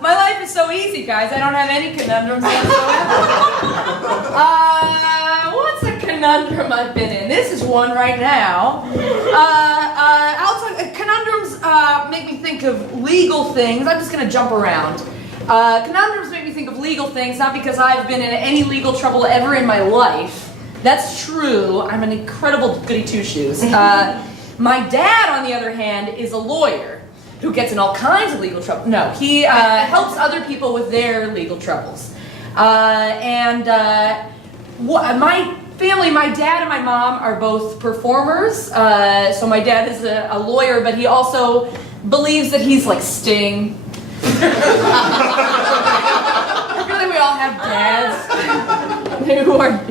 My life is so easy, guys. I don't have any conundrums whatsoever. What's a conundrum I've been in? This is one right now. Conundrums make me think of legal things. I'm just going to jump around. Conundrums make me think of legal things, not because I've been in any legal trouble ever in my life. That's true. I'm an incredible goody two-shoes. My dad, on the other hand, is a lawyer who gets in all kinds of legal trouble. No, he helps other people with their legal troubles. My family, my dad and my mom are both performers. So my dad is a lawyer, but he also believes that he's like Sting. I feel like we all have dads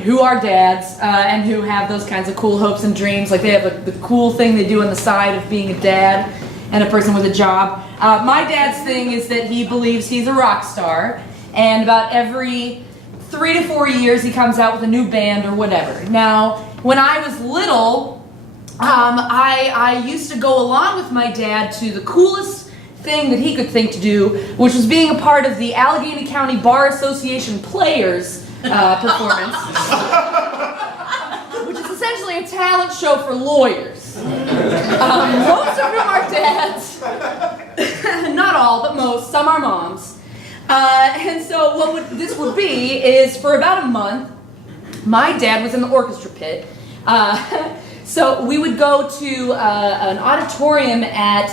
who are dads and who have those kinds of cool hopes and dreams. Like they have the cool thing they do on the side of being a dad and a person with a job. My dad's thing is that he believes he's a rock star, and about every 3 to 4 years he comes out with a new band or whatever. Now, when I was little, I used to go along with my dad to the coolest thing that he could think to do, which was being a part of the Allegheny County Bar Association Players performance, which is essentially a talent show for lawyers. Most of whom are dads. Not all, but most. Some are moms. And so what this would be is, for about a month, my dad was in the orchestra pit. So we would go to an auditorium at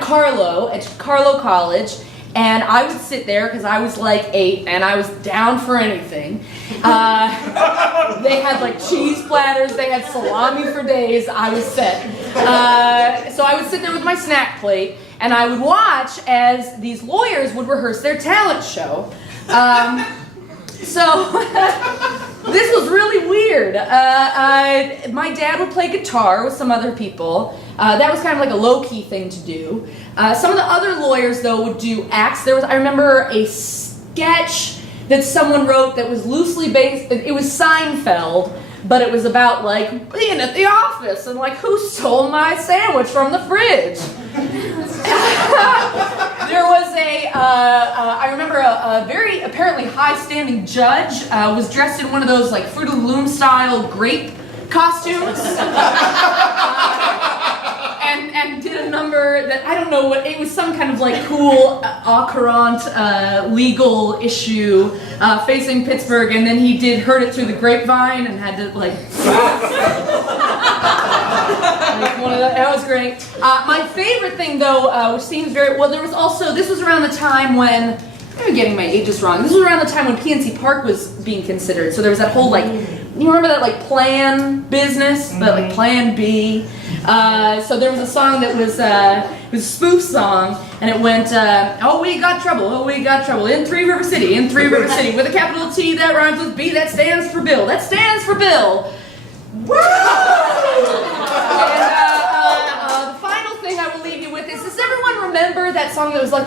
Carlow College, and I would sit there because I was like 8 and I was down for anything. They had like cheese platters, they had salami for days. I was set. So I would sit there with my snack plate and I would watch as these lawyers would rehearse their talent show. So this was really weird. My dad would play guitar with some other people. That was kind of like a low-key thing to do. Some of the other lawyers, though, would do acts. I remember a sketch that someone wrote that was loosely based. It was Seinfeld, but it was about like being at the office and like who stole my sandwich from the fridge. There was I remember a very apparently high-standing judge was dressed in one of those like Fruit of the Loom style grape costumes. And did a number that, I don't know what, it was some kind of like cool au courant legal issue facing Pittsburgh, and then he heard it through the grapevine and had to like one of the, that was great. My favorite thing though, which seems very, well there was also, this was around the time when, I'm getting my ages wrong, this was around the time when PNC Park was being considered, so there was that whole like, you remember that like Plan business, but like Plan B? So there was a song that was a spoof song, and it went, oh we got trouble, in Three River City, with a capital T that rhymes with B, that stands for Bill, Woo! And the final thing I will leave you with is, does everyone remember that song that was like,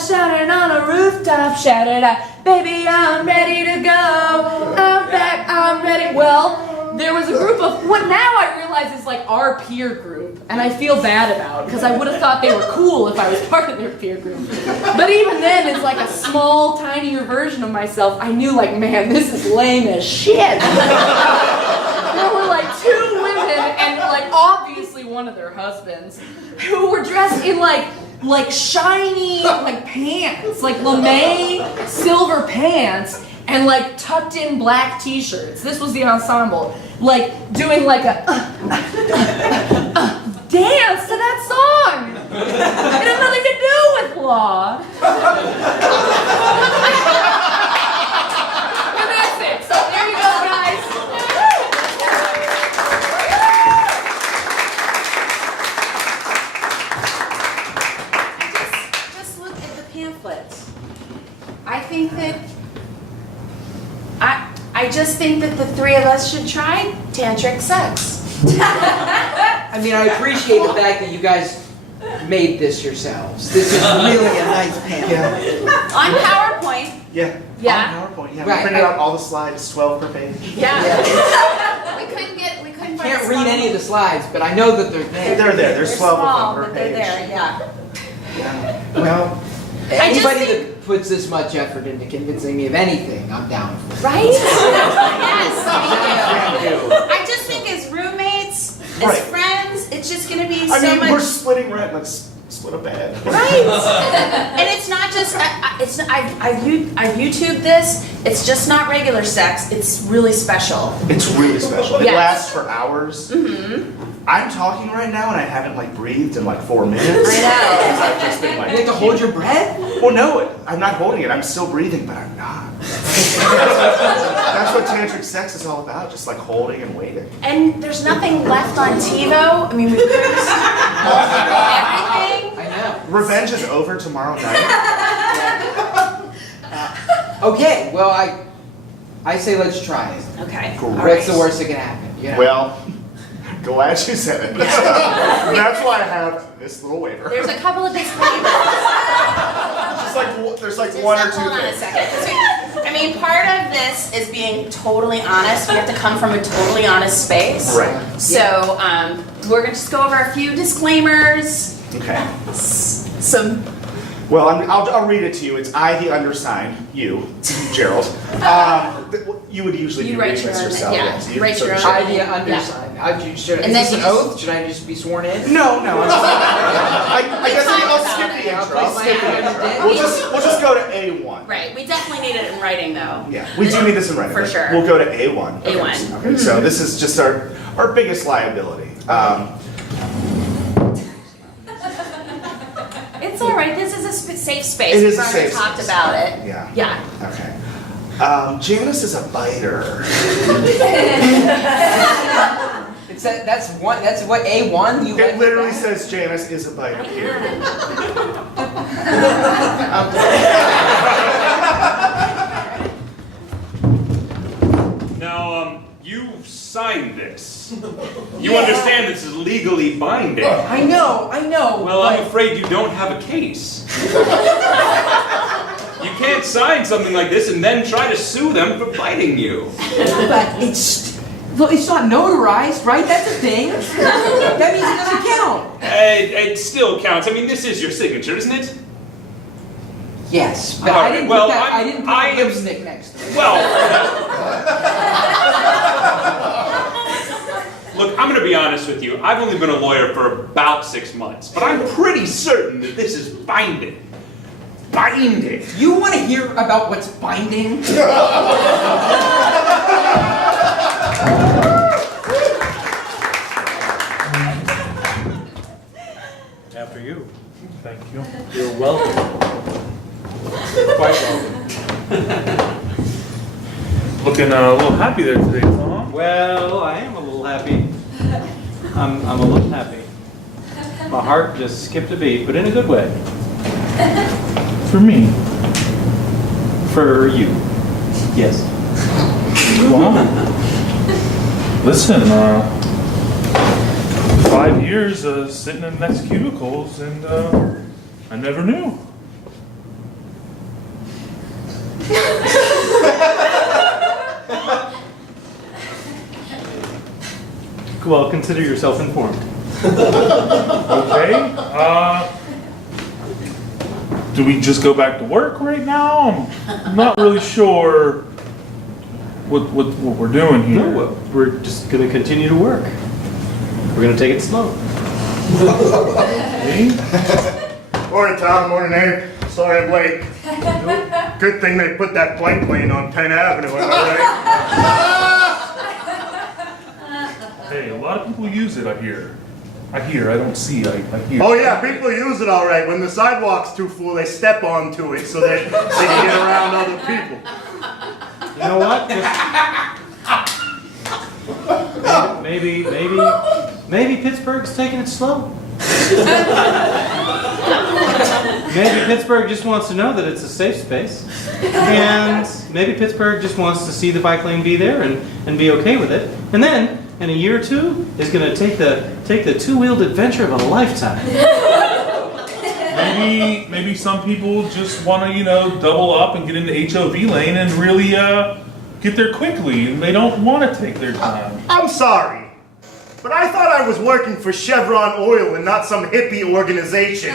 shouting on a rooftop, shouted out, baby I'm ready to go, I'm back, I'm ready. Well, there was a group of, what now I realize is like our peer group, and I feel bad about, because I would have thought they were cool if I was part of their peer group. But even then, it's like a small, tinier version of myself. I knew like, man, this is lame as shit. There were like 2 women, and like obviously one of their husbands, who were dressed in like shiny like pants, like lame silver pants, and like tucked in black t-shirts. This was the ensemble, like doing like a dance to that song. It had nothing to do with law. And that's it. So there you go, guys. Just look at the pamphlet. I just think that the 3 of us should try tantric sex. I mean, I appreciate the fact that you guys made this yourselves. This is really a nice panel. Yeah. On PowerPoint. Yeah. Yeah. On PowerPoint. Yeah. Right. We printed out all the slides, 12 per page. Yeah. We couldn't any of the slides, but I know that they're there. They're there. There's 12 small, of them per but they're page. there, yeah. Yeah. Well, I just anybody think- that puts this much effort into convincing me of anything, I'm down for it. Right? Yes. Thank you. I just think as roommates, Right. as friends, it's just going to be I so mean, much. we're splitting rent. Let's split a bed. Right. And it's not just. I've YouTubed this. It's just not regular sex. It's really special. It's really special. It Yes. lasts for hours. Mm-hmm. I'm talking right now, and I haven't like breathed in like 4 minutes. I know. Because I've just been You like. have to hold your breath? Well, no, I'm not holding it. I'm still breathing, but I'm not. That's what tantric sex is all about. Just like holding and waiting. And there's nothing left on TiVo. I mean, we've produced everything. I know. Revenge is over tomorrow night. Okay, well, I say let's try it. Okay. Cool. all What's the right. worst that can happen? You know? Well, glad you said it. That's why I have this little waiver. There's a couple of disclaimers. Just like there's like Just one or two hold on a things. second. I mean, part of this is being totally honest. We have to come from a totally honest space. Right. So we're gonna just go over a few disclaimers. Okay. Some. Well, I'll read it to you. It's I, the undersigned, you, Gerald. You would usually You be write reading your this own, yourself. yeah, yes. You write your own. should- Idea undersigned. Is And then this you an just- oath? Should I just be sworn in? No, I guess talked I'll about skip it. the intro. I'll I'll skip play the my intro. hand. We'll just go to A1. Right. We definitely need it in writing, though. Yeah, we do need this in writing. For but sure. We'll go to A1. A1. Okay, so this is just our biggest liability. It's all right. This is a safe space. It is We've a already safe talked space. about it. Yeah. Yeah. Okay. Janice is a biter. That's one. That's what A1. You. It literally says Janice is a biter here. Now, you signed this. You understand this is legally binding. I know. Well, I'm afraid you don't have a case. You can't sign something like this and then try to sue them for biting you. But it's not notarized, right? That's a thing. That means it doesn't count. It still counts. I mean, this is your signature, isn't it? Yes, but All I right, didn't well, put that. I'm- I didn't put I the am- lipstick next to it. Well, look, I'm going to be honest with you. I've only been a lawyer for about 6 months, but I'm pretty certain that this is binding. Binding. You want to hear about what's binding? After you. Thank you. You're welcome. Quite welcome. Looking a little happy there today, Tom. Well, I am a little happy. I'm a little happy. My heart just skipped a beat, but in a good way. For me. For you. Yes. Wow. Listen, 5 years sitting in next cubicles, and I never knew. Well, consider yourself informed. Okay. Do we just go back to work right now? I'm not really sure what we're doing here. No, we're just going to continue to work. We're going to take it slow. Okay. Morning, Tom. Morning, Abe. Sorry I'm late. Good thing they put that plane on Penn Avenue, am I right? Hey, a lot of people use it, I hear. I don't see, I hear. Oh yeah, people use it all right. When the sidewalk's too full, they step onto it so they can get around other people. You know what? Maybe Pittsburgh's taking it slow. Maybe Pittsburgh just wants to know that it's a safe space. And maybe Pittsburgh just wants to see the bike lane be there and be okay with it. And then, in a year or two, is going to take the two-wheeled adventure of a lifetime. Maybe some people just want to, double up and get into HOV lane and really get there quickly, and they don't want to take their time. I'm sorry. but I thought I was working for Chevron Oil and not some hippie organization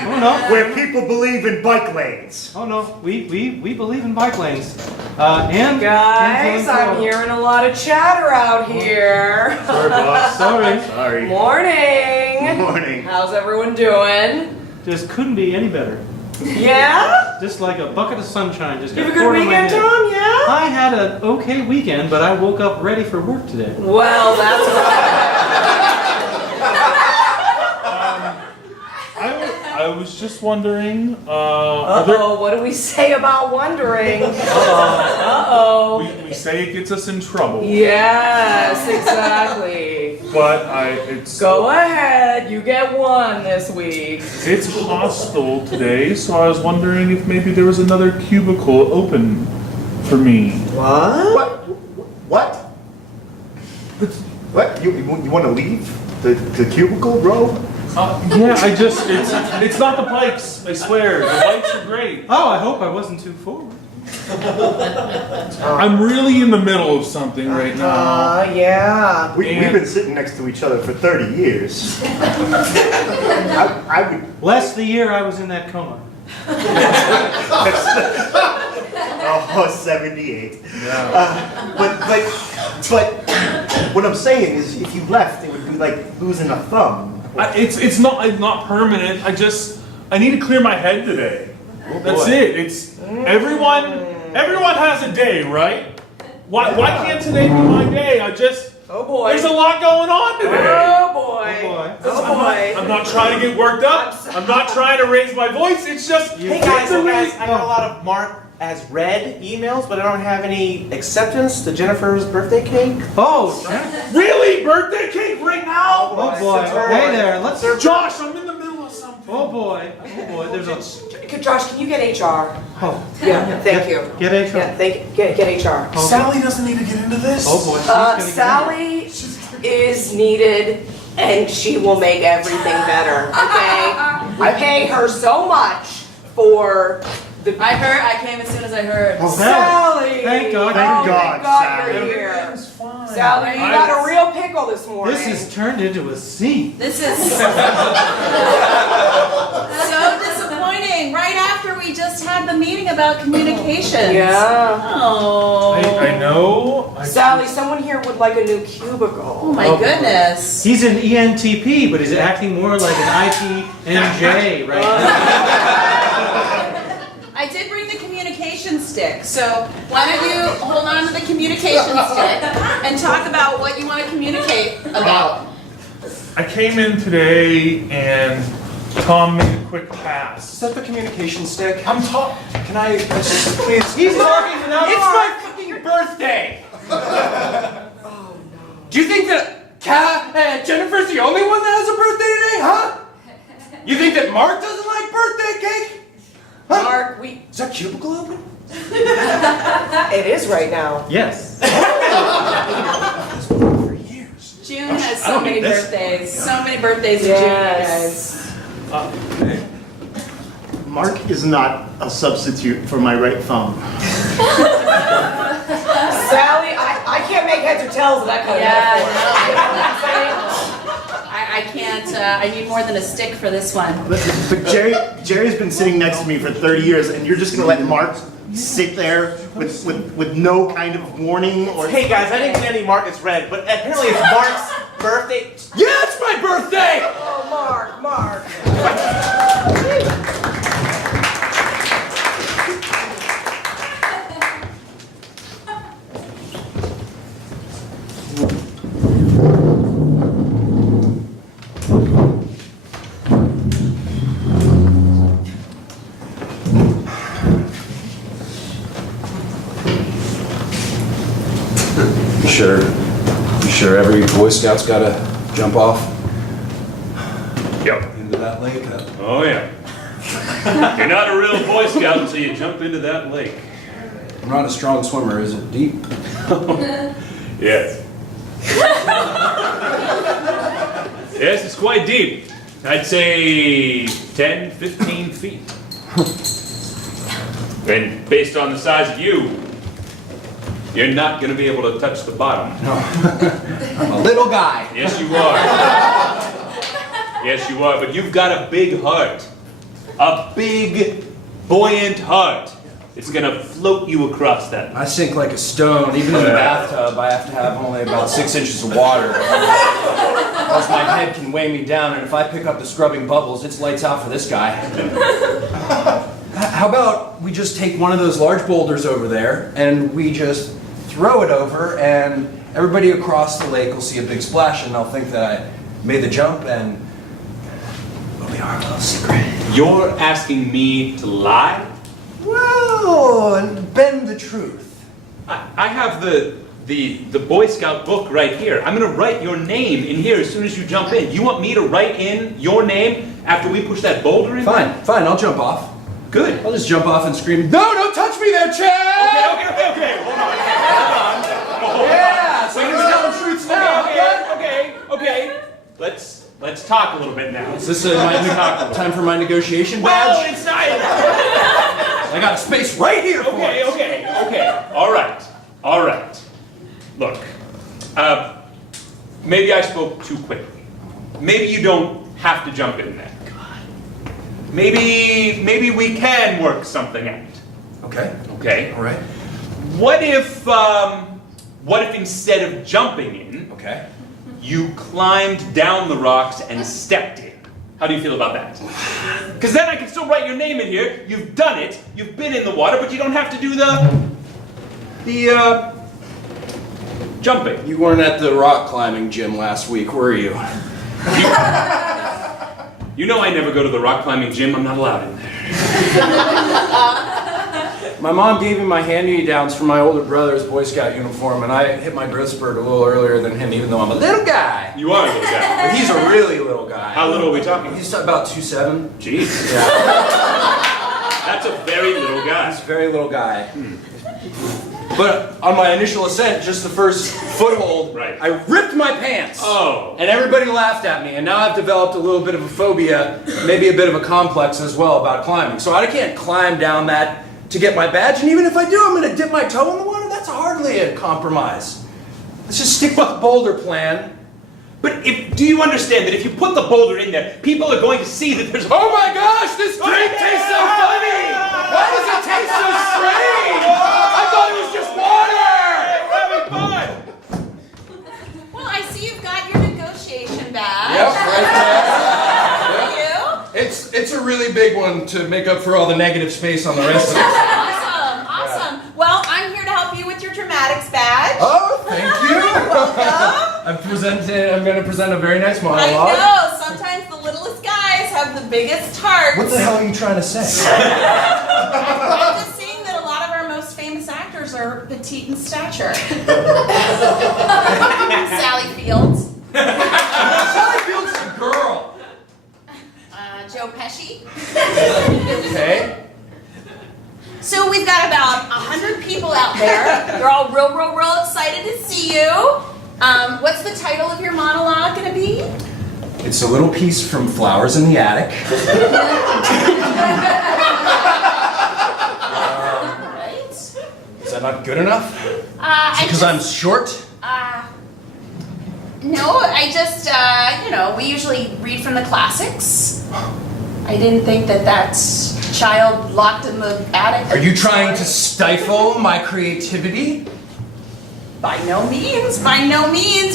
where people believe in bike lanes. Oh no, we believe in bike lanes. And Guys, I'm hearing a lot of chatter out here. Sorry, boss. Sorry. Sorry. Morning. Morning. How's everyone doing? Just couldn't be any better. Yeah? Just like a bucket of sunshine. Just You have a got good poured on my weekend, head. Tom? Yeah? I had an okay weekend, but I woke up ready for work today. Well, that's I was just wondering, are there- Uh-oh, what do we say about wondering? Uh-oh. we say it gets us in trouble, Yes, exactly. but it's Go ahead, you get one this week. it's hostile today, so I was wondering if maybe there was another cubicle open for me. What? What? What? You want to leave the cubicle, bro? Yeah, it's not the bikes, I swear. The bikes are great. Oh, I hope I wasn't too forward. I'm really in the middle of something right now. Yeah. We've been sitting next to each other for 30 years. I would. Less the year I was in that coma. Oh, 78. But what I'm saying is, if you left, it would be like losing a thumb. It's not permanent. I need to clear my head today. That's it. It's everyone has a day, right? Why can't today be my day? Oh boy. There's a lot going on today. Oh boy. Oh boy. I'm not trying to get worked up. I'm not trying to raise my voice. It's just Hey guys, I got a lot of marked as read emails, but I don't have any acceptance to Jennifer's birthday cake. Oh, really birthday cake right now. oh boy. Hey there, let's. Josh, I'm in the middle of something. Oh boy. There's a. Josh, can you get HR? Oh. Yeah, thank you. Get HR. Yeah, get HR. Sally doesn't need to get into this. Oh boy. She's gonna get Sally is needed, and she will make everything better. Okay? We pay her so much for the. I came as soon as I heard. Oh, Sally! Thank God. Oh, Thank God, you're Sally. here. Sally, you got a real pickle this morning. This has turned into a scene. This is so disappointing. Right after we just had the meeting about communications. Yeah. Oh. I know. Sally, someone here would like a new cubicle. Oh my goodness. He's an ENTP, but he's acting more like an ITNJ right now. I did bring the communication stick, so why don't you hold on to the communication stick and talk about what you want to communicate about. I came in today and Tom made a quick pass. Is that the communication stick? I'm Tom. Can I please? He's talking to that. It's my fucking birthday! Do you think that Jennifer's the only one that has a birthday today, huh? You think that Mark doesn't like birthday cake? Huh? Mark, Is that cubicle open? it is right now. Yes. For years. June has so many birthdays. So many birthdays in Yes. June, Mark is not a substitute for my right thumb. Sally, I can't make heads or tails of that kind of metaphor. I can't, I need more than a stick for this one. But Jerry's been sitting next to me for 30 years, and you're just gonna let Mark sit there with no kind of warning or. Hey guys, I didn't get any mark as read, but apparently it's Mark's birthday. Yeah, it's my birthday! Oh, Mark. You sure every Boy Scout's gotta jump off Yep. into that lake? Oh, yeah. You're not a real Boy Scout until you jump into that lake. I'm not a strong swimmer. Is it deep? Yes. Yes, it's quite deep. I'd say 10, 15 feet. And based on the size of you, You're not going to be able to touch the bottom. No. I'm a little guy. Yes, you are. Yes, you are, but you've got a big heart. A big, buoyant heart. It's going to float you across that. I sink like a stone. Even in the bathtub, I have to have only about 6 inches of water. Else my head can weigh me down, and if I pick up the scrubbing bubbles, it's lights out for this guy. How about we just take one of those large boulders over there, and we just throw it over, and everybody across the lake will see a big splash, and they'll think that I made the jump, and it'll be our little secret. You're asking me to lie? Well, and bend the truth. I have the Boy Scout book right here. I'm going to write your name in here as soon as you jump in. You want me to write in your name after we push that boulder in? Fine, I'll jump off. Good. I'll just jump off and scream, "No, don't touch me there, Chad!" Okay. Hold on. Yeah, so you're telling truths now. Okay. Let's talk a little bit now. Is this time for my negotiation badge? Well, it's not. I got a space right here for it. Okay. All right. Look, maybe I spoke too quickly. Maybe you don't have to jump in there. Maybe we can work something out. Okay. All right. What if instead of jumping in, Okay. you climbed down the rocks and stepped in? How do you feel about that? Because then I can still write your name in here. You've done it. You've been in the water, but you don't have to do the jumping. You weren't at the rock climbing gym last week, were you? You know I never go to the rock climbing gym. I'm not allowed in there. My mom gave me my hand-me-downs from my older brother's Boy Scout uniform, and I hit my growth spurt a little earlier than him, even though I'm a little guy. You are a little guy. But he's a really little guy. How little are we talking? He's about 2'7". Jeez. Yeah. That's a very little guy. He's a very little guy. But on my initial ascent, just the first foothold, Right. I ripped my pants. Oh. And everybody laughed at me, and now I've developed a little bit of a phobia, maybe a bit of a complex as well about climbing. So I can't climb down that to get my badge, and even if I do, I'm going to dip my toe in the water. That's hardly a compromise. Let's just stick with the boulder plan. But do you understand that if you put the boulder in there, people are going to see that there's... Oh my gosh, this drink tastes so funny! Why does it taste so strange? I thought it was just water! Well, I see you've got your negotiation badge. Yep, right there. Thank you. It's a really big one to make up for all the negative space on the rest of it. Awesome. Well, I'm here to help you with your dramatics badge. Oh, thank you. Welcome. I'm going to present a very nice I monologue. know. Sometimes the littlest guys have the biggest hearts. What the hell are you trying to say? I'm just saying that a lot of our most famous actors are petite in stature. Sally Fields. Sally Fields is a girl. Joe Pesci. Okay. So we've got about 100 people out there. They're all real excited to see you. What's the title of your monologue going to be? It's a little piece from Flowers in the Attic. Right. Is that not good enough? Because I'm short? No, I just, we usually read from the classics. I didn't think that child locked in the attic. Are you trying to stifle my creativity? By no means.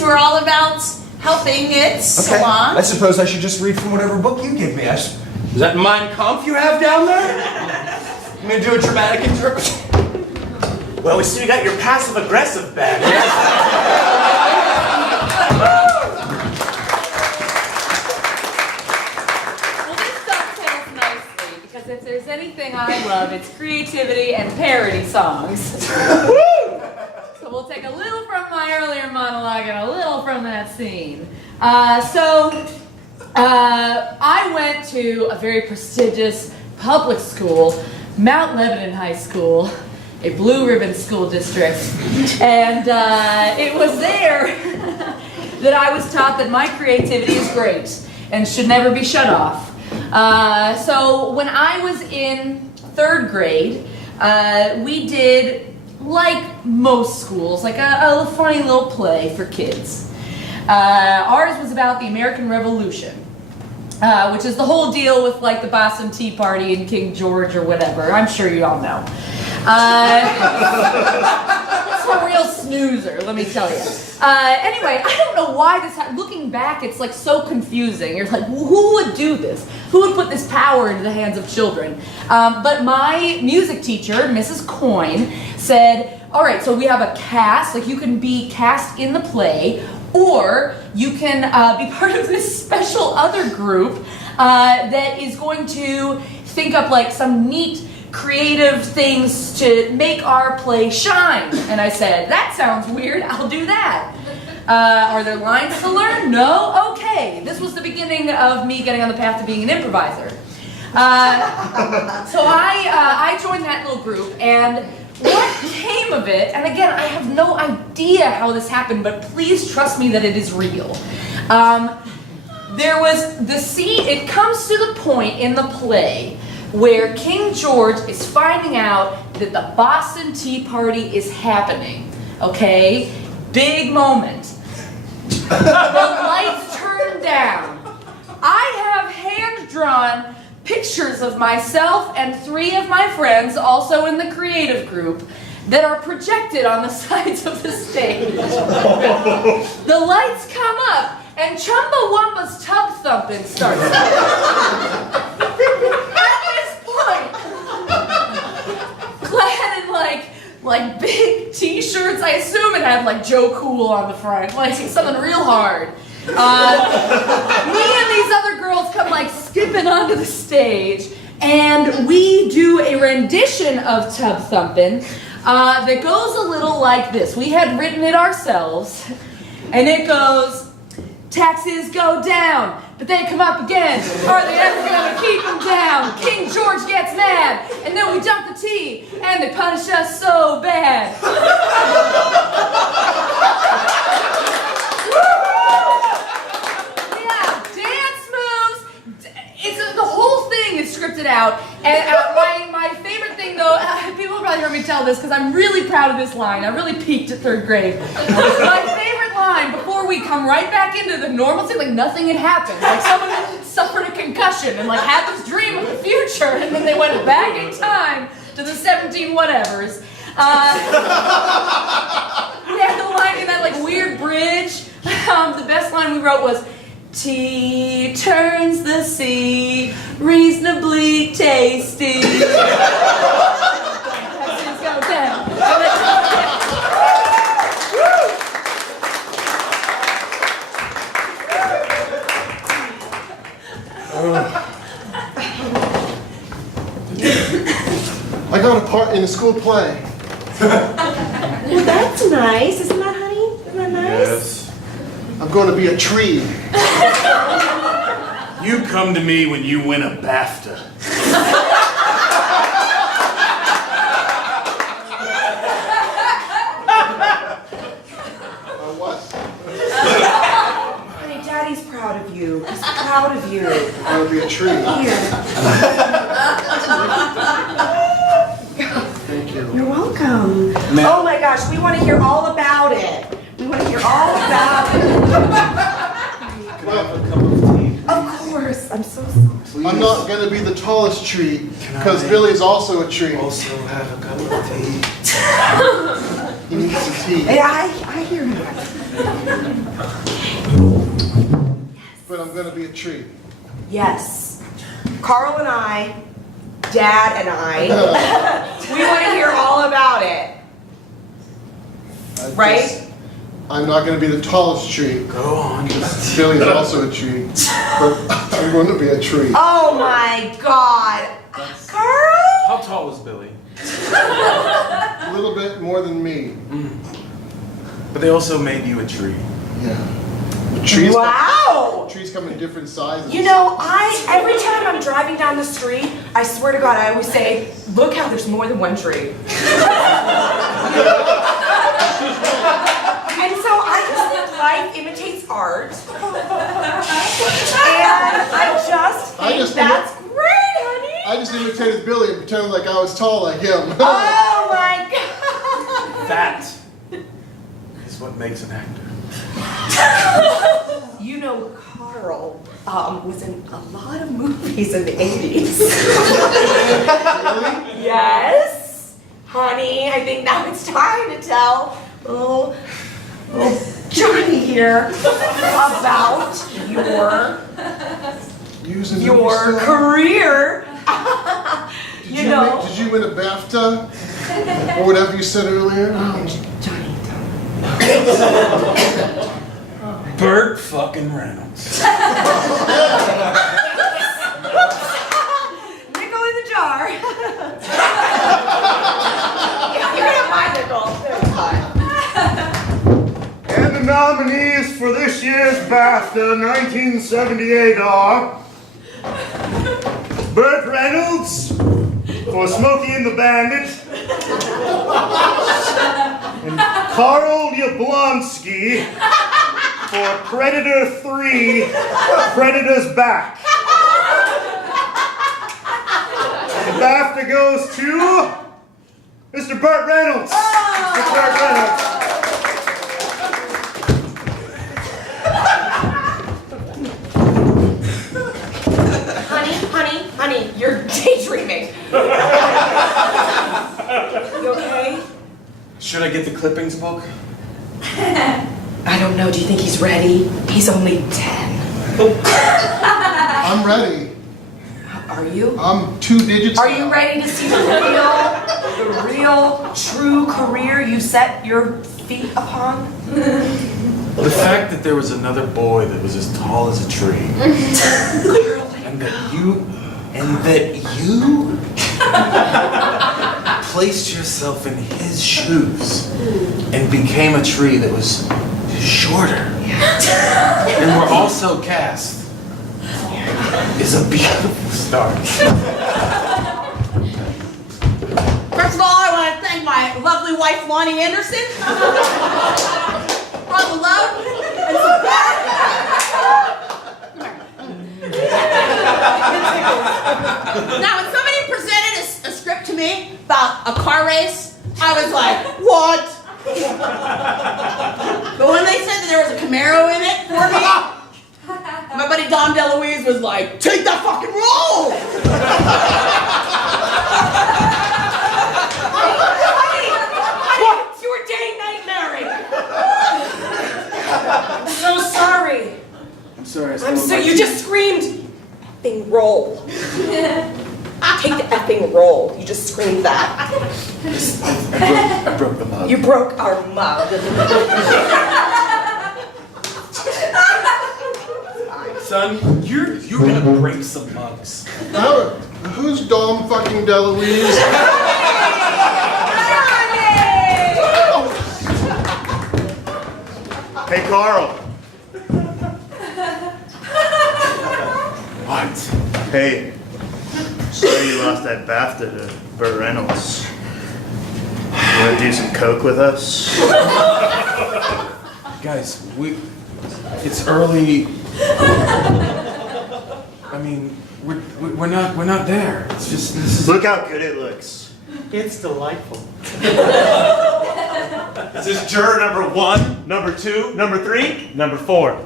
We're all about helping it along. I suppose I should just read from whatever book you give me. Is that Mein Kampf you have down there? I'm going to do a dramatic interpretation. Well, we see you got your passive-aggressive badge. Well, this dovetails nicely, because if there's anything I love, it's creativity and parody songs. So we'll take a little from my earlier monologue and a little from that scene. I went to a very prestigious public school, Mount Lebanon High School, a blue ribbon school district, and it was there that I was taught that my creativity is great and should never be shut off. So when I was in 3rd grade, we did like most schools, like a funny little play for kids. Ours was about the American Revolution, which is the whole deal with like the Boston Tea Party and King George or whatever. I'm sure you all know. It's a real snoozer, let me tell you. Anyway, I don't know why this looking back, it's like so confusing. You're like, who would do this? Who would put this power into the hands of children? But my music teacher, Mrs. Coyne, said, all right, so we have a cast, like you can be cast in the play, or you can be part of this special other group that is going to think up like some neat creative things to make our play shine. And I said, that sounds weird, I'll do that. Are there lines to learn? No? Okay. This was the beginning of me getting on the path to being an improviser. So I joined that little group, and what came of it, and again, I have no idea how this happened, but please trust me that it is real. There was the scene, it comes to the point in the play where King George is finding out that the Boston Tea Party is happening, okay? Big moment. The lights turn down. I have hand-drawn pictures of myself and 3 of my friends, also in the creative group, that are projected on the sides of the stage. The lights come up, and Chumbawamba's Tub Thumping starts. At this point, clad in like big t-shirts, I assume it had like Joe Cool on the front, like something real hard. Me and these other girls come like skipping onto the stage, and we do a rendition of Tub Thumping that goes a little like this. We had written it ourselves, and it goes, taxes go down, but they come up again. Are they ever gonna keep them down? King George gets mad, and then we dump the tea, and they punish us so bad. Yeah, dance moves. The whole thing is scripted out, and my favorite thing though, people have probably heard me tell this because I'm really proud of this line. I really peaked at 3rd grade. My favorite line before we come right back into the normalcy, like nothing had happened. Like someone suffered a concussion and like had this dream of the future, and then they went back in time to the 17 whatevers. We had the line in that like weird bridge. The best line we wrote was, tea turns the sea reasonably tasty. Taxes go down. I got a part in a school play. Well, that's nice. Isn't that, honey? Isn't that nice? Yes. I'm going to be a tree. You come to me when you win a BAFTA. What? Honey, Daddy's proud of you. He's proud of you. I'm going to be a tree. Here. Thank you. You're welcome. Oh my gosh, we want to hear all about it. We want to hear all about it. Can I have a cup of tea? Of course. I'm so sorry. Please. I'm not going to be the tallest tree, because Billy's also a tree. Also have a cup of tea. He needs some tea. Hey, I hear you. But I'm going to be a tree. Yes. Carl and I, Dad and I, we want to hear all about it. Right? I'm not going to be the tallest tree. Go on. Billy's also a tree. But I'm going to be a tree. Oh my God. Carl? How tall is Billy? A little bit more than me. But they also made you a tree. Yeah. But trees Wow. come in different sizes. You know, every time I'm driving down the street, I swear to God, I always say, look how there's more than one tree. And so I just think life imitates art. And I just think that's great, honey. I just imitated Billy and pretended like I was tall like him. Oh my God. That is what makes an actor. You know, Carl was in a lot of movies in the 80s. Really? Yes. Honey, I think now it's time to tell little Johnny here about Using your movie stuff? career. Did you win a BAFTA? Or whatever you said earlier? Johnny. Burt fucking Reynolds. Nickel in the jar. You're gonna buy nickel. It's fine. And the nominees for this year's BAFTA 1978 are Burt Reynolds for Smokey and the Bandit, and Carl Yablonsky for Predator 3, Predator's Back. The BAFTA goes to Mr. Burt Reynolds. Mr. Burt Reynolds. Honey, you're daydreaming. You okay? Should I get the clippings book? I don't know. Do you think he's ready? He's only 10. I'm ready. Are you? I'm 2 digits. Are you ready to see the real, true career you set your feet upon? The fact that there was another boy that was as tall as a tree. And that you placed yourself in his shoes and became a tree that was shorter. And were also cast is a beautiful start. First of all, I want to thank my lovely wife, Lonnie Anderson, for all the love and support. Now, when somebody presented a script to me about a car race, I was like, what? But when they said that there was a Camaro in it for me, my buddy Dom DeLuise was like, take that fucking role! Honey, it's your day nightmare. I'm so sorry. I'm sorry. You just screamed effing roll. Take the effing roll. You just screamed that. I broke the mug. You broke our mug. Son, you're gonna break some mugs. Who's Dom fucking DeLuise? Hey, Carl. What? Hey, sorry you lost that BAFTA to Burt Reynolds. You want to do some coke with us? Guys, it's early. I mean, we're not there. It's just this is. Look how good it looks. It's delightful. This is juror number 1, number 2, number 3, number 4.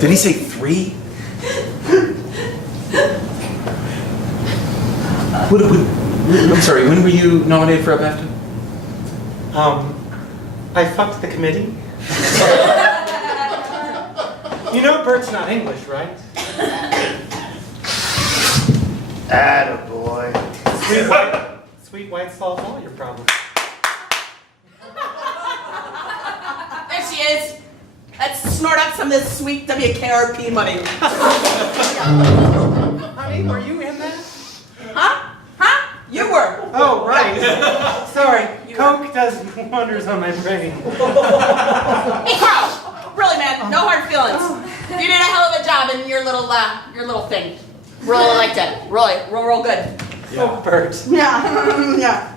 Did he say 3? I'm sorry. When were you nominated for a BAFTA? I fucked the committee. You know Bert's not English, right? Attaboy. Sweet white solves all your problems. There she is. Let's snort up some of this sweet WKRP money. Honey, were you in that? Huh? You were. Oh, right. Sorry. Coke does wonders on my brain. Hey, Carl. Really, man, no hard feelings. You did a hell of a job in your little thing. Really liked it. Real good. Yeah. Oh, Bert. Yeah. Yeah.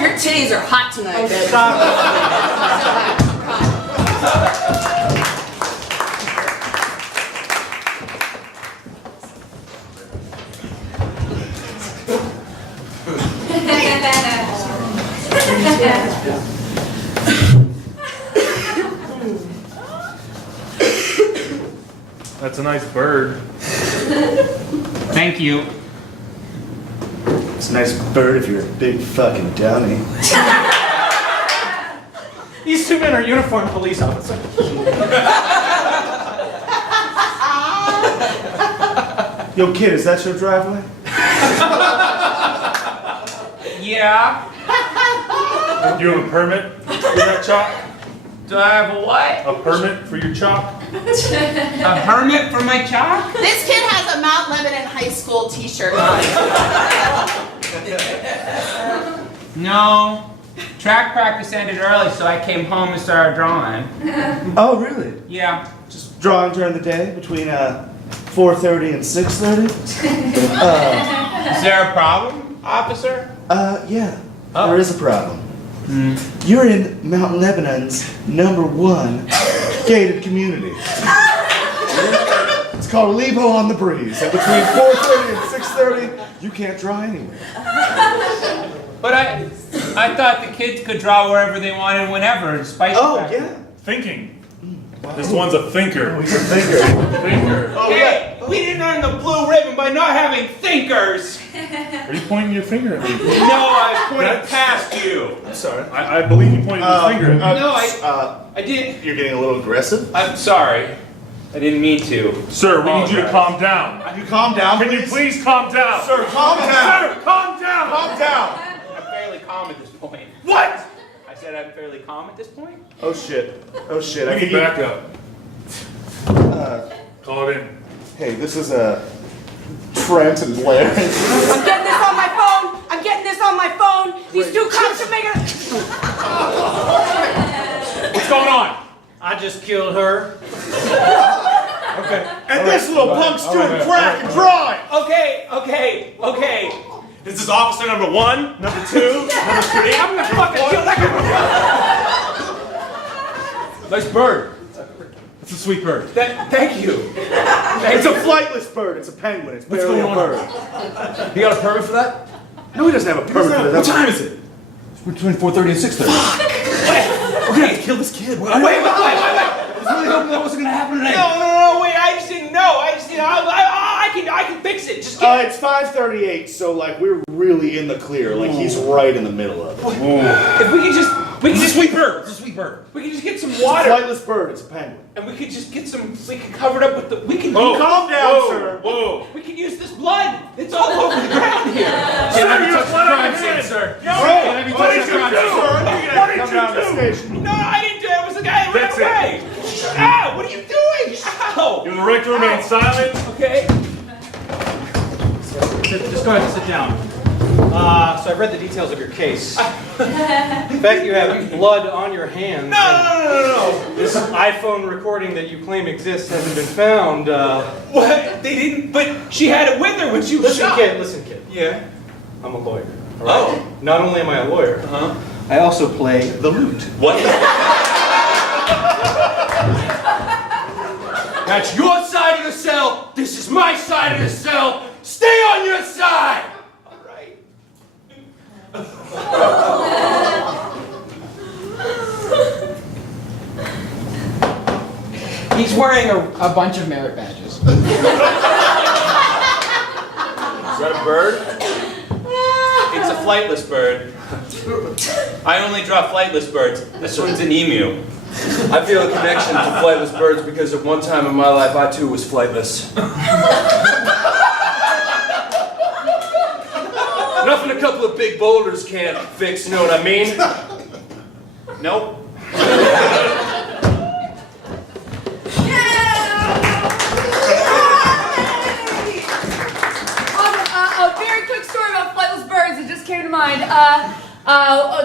Your titties are hot tonight, Oh, babe. stop. That's a nice bird. Thank you. It's a nice bird if you're a big fucking dummy. These two men are uniformed police officers. Yo, kid, is that your driveway? Yeah. You have a permit for that chalk? Do I have a what? A permit for your chalk? A permit for my chalk? This kid has a Mount Lebanon High School t-shirt on. No. Track practice ended early, so I came home and started drawing. Oh, really? Yeah. Just drawing during the day between 4:30 and 6:30? Is there a problem, officer? Yeah. There is a problem. You're in Mount Lebanon's #1 gated community. It's called Lebo on the Breeze. And between 4:30 and 6:30, you can't draw anywhere. But I thought the kids could draw wherever they wanted, whenever, despite the fact yeah. Thinking. This one's a thinker. Oh, he's a thinker. Thinker. Oh, Hey, we didn't earn the blue ribbon by not having thinkers. Are you pointing your finger at me? No, I was pointing past you. I'm sorry. I believe you pointed your finger at me. No, I didn't. You're getting a little aggressive. I'm sorry. I didn't mean to. Sir, we need you to calm down. You calm down, Can you please calm down? Sir, calm down. Sir, calm down. Calm down. I'm fairly calm at this point. What? I said I'm fairly calm at this point? Oh shit. Oh shit. We I need think backup. Call it in. Hey, this is Trent and Blair. I'm getting this on my phone. I'm getting this on my phone. These two cops are making. What's going on? I just killed her. Okay. And this little punk's doing crack and drawing. Okay. This is officer number 1, number 2, number 3. I'm gonna fucking kill that guy. Nice bird. It's a sweet bird. Thank you. It's a flightless bird. It's a penguin. It's barely a bird. You got a permit for that? No, he doesn't have a permit for that. What time is it? Between 4:30 and 6:30. We're gonna kill this kid. Wait. I was really hoping that wasn't gonna happen today. No, wait, I just didn't know. I can fix it. Just get It's 5:38, so like we're really in the clear. Like he's right in the middle of it. If we can just It's a sweet bird. It's a sweet bird. we can just get some It's a water. flightless bird. It's a penguin. And we could just get some, we could cover it up with we can Calm down, sir. Whoa. we can use this blood. It's all over the ground here. Sir, you're crime crime scene, sir. No, What did you do? What did you What Come down to the did you do? station. No, I didn't do it. It was the guy who ran That's it. away. Ow, what are you doing? Ow. You have the right to remain silent. Okay. Just go ahead and sit down. So I've read the details of your case. In fact, you have blood on your hands. No. This iPhone recording that you claim exists hasn't been found. What? They didn't, but she had it with her when she was shot. Listen, kid. Yeah. I'm a lawyer. All right? Not only am I a lawyer, I also play the lute. What? That's your side of the cell. This is my side of the cell. Stay on your side. All right. He's wearing a bunch of merit badges. Is that a bird? It's a flightless bird. I only draw flightless birds. This one's an emu. I feel a connection to flightless birds because at one time in my life I too was flightless. Nothing a couple of big boulders can't fix, you know what I mean? Nope. A very quick story about flightless birds that just came to mind.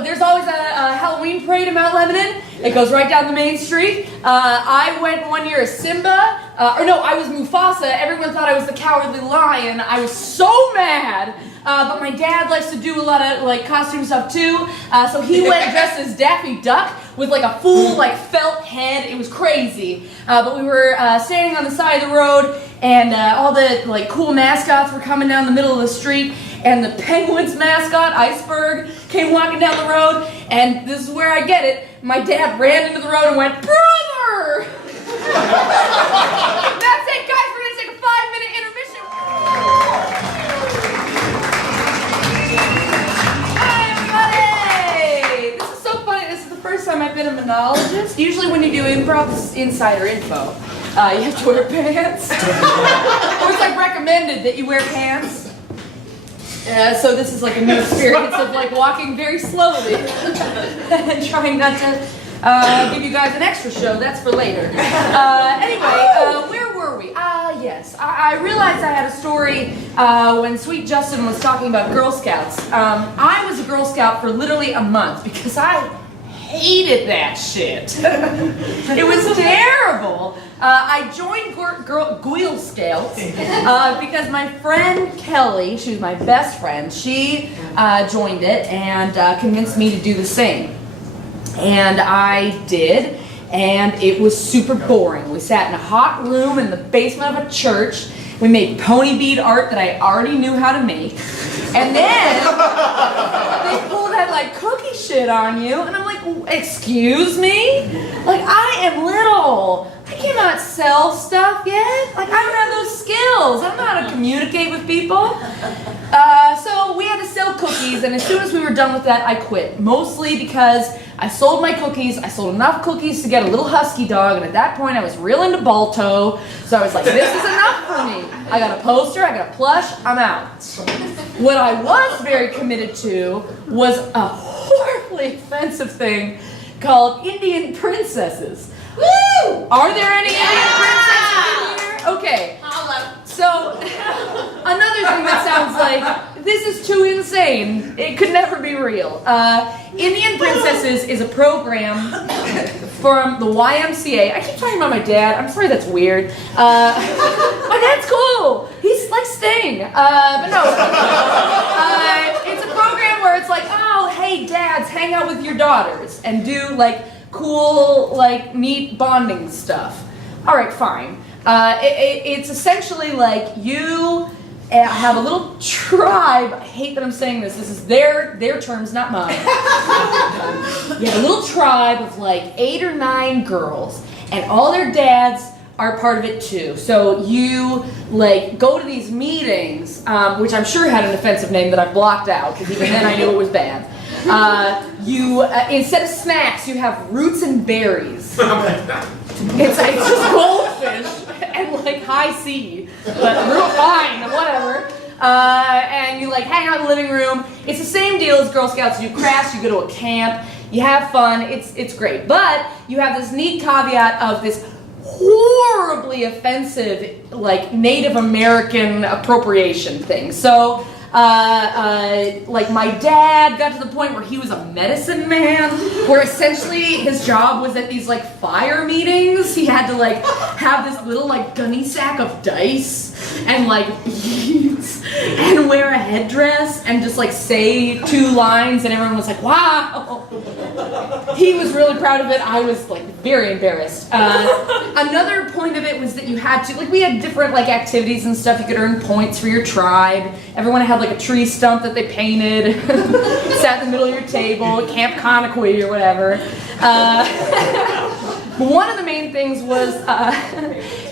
There's always a Halloween parade in Mount Lebanon. It goes right down the main street. I went one year as Simba. I was Mufasa. Everyone thought I was the cowardly lion. I was so mad. But my dad likes to do a lot of like costume stuff too. So he went dressed as Daffy Duck with like a full like felt head. It was crazy. But we were standing on the side of the road, and all the like cool mascots were coming down the middle of the street. and the Penguins mascot, Iceberg, came walking down the road, and this is where I get it. My dad ran into the road and went, "Brother!" That's it, guys. We're gonna take a 5-minute intermission. Hi, everybody! This is so funny. This is the first time I've been a monologist. Usually when you do improv, this is insider info. You have to wear pants. Or it's like recommended that you wear pants. So this is like a new experience of like walking very slowly and trying not to give you guys an extra show. That's for later. Anyway, where were we? Yes, I realized I had a story when Sweet Justin was talking about Girl Scouts. I was a Girl Scout for literally a month because I hated that shit. It was terrible. I joined Girl Scouts because my friend Kelly, she was my best friend, she joined it and convinced me to do the same. And I did, and it was super boring. We sat in a hot room in the basement of a church. We made pony bead art that I already knew how to make. And then they pull that like cookie shit on you, and I'm like, excuse me? Like, I am little. I cannot sell stuff yet. Like, I don't have those skills. I don't know how to communicate with people. So we had to sell cookies, and as soon as we were done with that, I quit. Mostly because I sold my cookies. I sold enough cookies to get a little husky dog, and at that point I was real into Balto. So I was like, this is enough for me. I got a poster, I got a plush, I'm out. What I was very committed to was a horribly offensive thing called Indian princesses. Woo! Are there any Indian princesses in here? Okay. So, another thing that sounds like, this is too insane. It could never be real. Indian Princesses is a program from the YMCA. I keep talking about my dad. I'm sorry that's weird. My dad's cool. He's like Sting. But no. It's a program where it's like, oh, hey, dads, hang out with your daughters and do like cool, like neat bonding stuff. All right, fine. It's essentially like you have a little tribe. I hate that I'm saying this. This is their terms, not mine. You have a little tribe of like 8 or 9 girls, and all their dads are part of it too. So you like go to these meetings, which I'm sure had an offensive name that I blocked out because even then I knew it was bad. You instead of snacks, you have roots and berries. It's just goldfish and like high C, but real fine, whatever. And you like hang out in the living room. It's the same deal as Girl Scouts. You do crafts, you go to a camp, you have fun. It's great, but you have this neat caveat of this horribly offensive like Native American appropriation thing. So. Like my dad got to the point where he was a medicine man, where essentially his job was at these like fire meetings. He had to like have this little like gunny sack of dice and like beads and wear a headdress and just like say 2 lines, and everyone was like, wow. He was really proud of it. I was like very embarrassed. Another point of it was that you had to, like, we had different like activities and stuff. You could earn points for your tribe. Everyone had like a tree stump that they painted, sat in the middle of your table, Camp Conakry or whatever. One of the main things was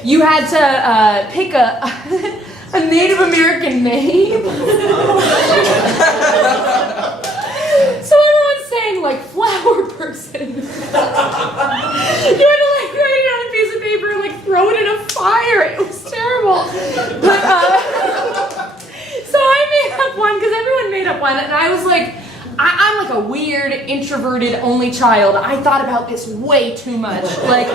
you had to pick a Native American name. So everyone's saying like flower person. You had to like write it on a piece of paper and like throw it in a fire. It was terrible. But so I made up one because everyone made up one, and I was like, I'm like a weird, introverted, only child. I thought about this way too much. Like,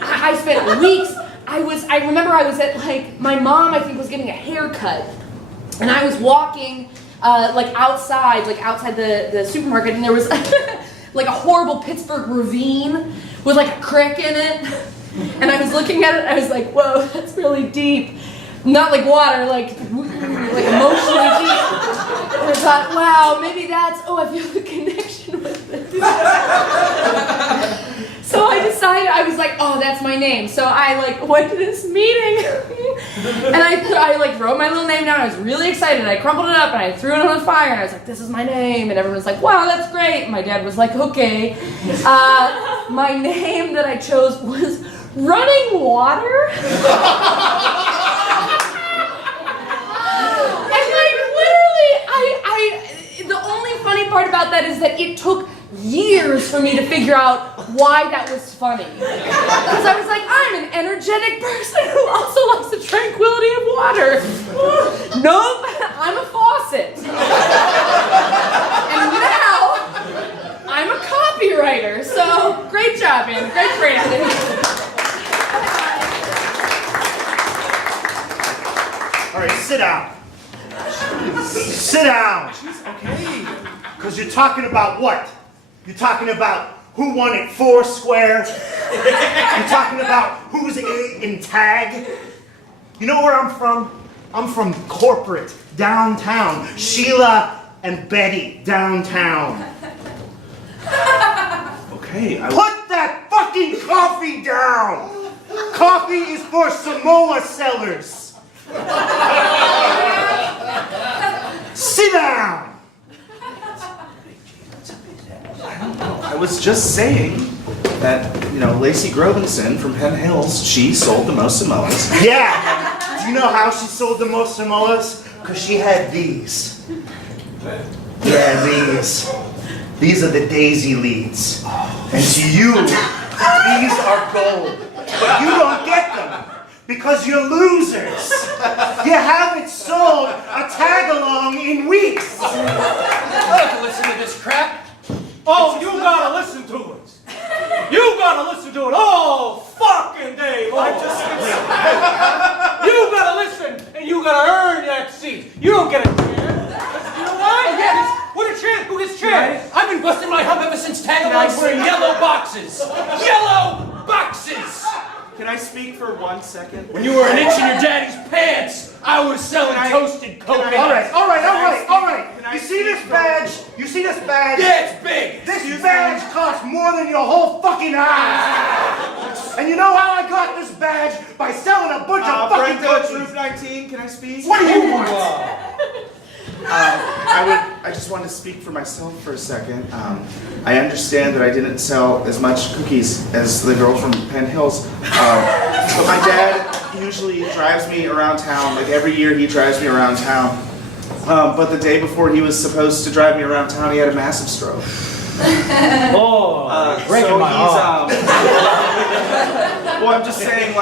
I spent weeks. I remember I was at like my mom. I think was getting a haircut, and I was walking like outside the supermarket, and there was like a horrible Pittsburgh ravine with like a creek in it, and I was looking at it. I was like, whoa, that's really deep. Not like water, like emotionally deep. And I thought, wow, maybe that's, I feel a connection with this. So I decided, I was like, oh, that's my name. So I like went to this meeting And I like wrote my little name down. I was really excited. I crumpled it up and I threw it on the fire. And I was like, this is my name. And everyone was like, wow, that's great. And my dad was like, okay. My name that I chose was Running Water. The only funny part about that is that it took years for me to figure out why that was funny. Because I was like, I'm an energetic person who also loves the tranquility of water. Nope, I'm a faucet. And now, I'm a copywriter. So, great job, man. Great branding. All right, sit down. Sit down. Okay. Because you're talking about what? You're talking about who won at Foursquare. You're talking about who's in tag. You know where I'm from? I'm from corporate, downtown. Sheila and Betty, downtown. Okay, Put that fucking coffee down! Coffee is for Samoa sellers. Sit down! I was just saying that, Lacey Grovenson from Penn Hills, she sold the most Samoas. Yeah! Do you know how she sold the most Samoas? Because she had these. Yeah, these. These are the daisy leads. And to you, these are gold. But you don't get them because you're losers. You haven't sold a tag-along in weeks. I don't have to listen to this crap. Oh, you gotta listen to it. You gotta listen to it all fucking day long. You gotta listen, and you gotta earn that seat. You don't get a chance. You know why? Yes. What a chance? Who gets chance? I've been busting my hump ever since tag-alongs were in yellow boxes. Yellow boxes! Can I speak for 1 second? When you were an inch in your daddy's pants, I was selling toasted coconuts. All right. You see this badge? Yeah, it's big. This badge costs more than your whole fucking house. And you know how I got this badge? By selling a bunch of fucking Brenda, cookies. Roof 19, can I speak? What do you want? I just wanted to speak for myself for a second. I understand that I didn't sell as much cookies as the girl from Penn Hills, but my dad usually drives me around town. Like every year he drives me around town. But the day before he was supposed to drive me around town, he had a massive stroke. Breaking my heart. Well, I'm just saying,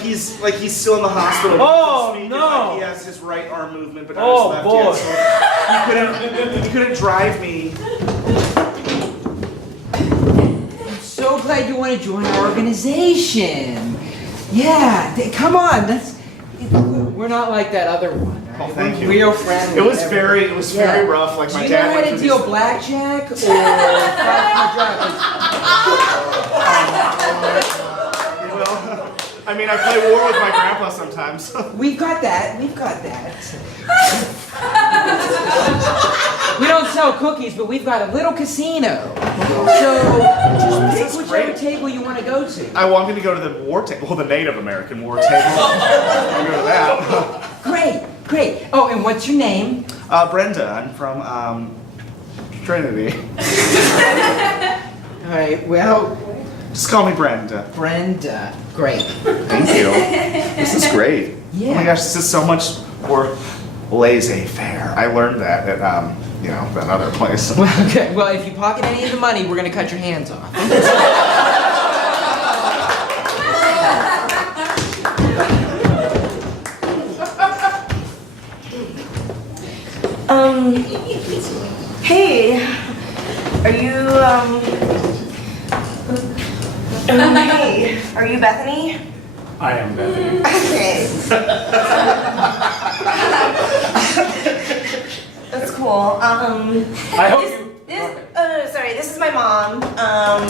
he's still in the hospital. Oh, He no. he has his right arm movement, but not his left boy. hand. So he couldn't drive me. I'm so glad you want to join our organization. Yeah, come on. We're not like that other one. Right? Oh, thank you. We're real friendly. It was very rough. Like my Do you dad know how went to through deal these- blackjack or Well, I mean, I play war with my grandpa sometimes. We've got that. We don't sell cookies, but we've got a little casino. So just pick whichever table you want to go to. I wanted to go to the war table, the Native American war table. I'll go to that. Great. Oh, and what's your name? Brenda, I'm from Trinity. All right, well, Just call me Brenda. Brenda. Great. Thank you. This is great. Yeah. Oh my gosh, this is so much more laissez-faire. I learned that at that other place. Okay, well, if you pocket any of the money, we're going to cut your hands off. Hey, are you, hey, are you Bethany? I am Bethany. Okay. That's cool. I hope Sorry, this is my mom. I'm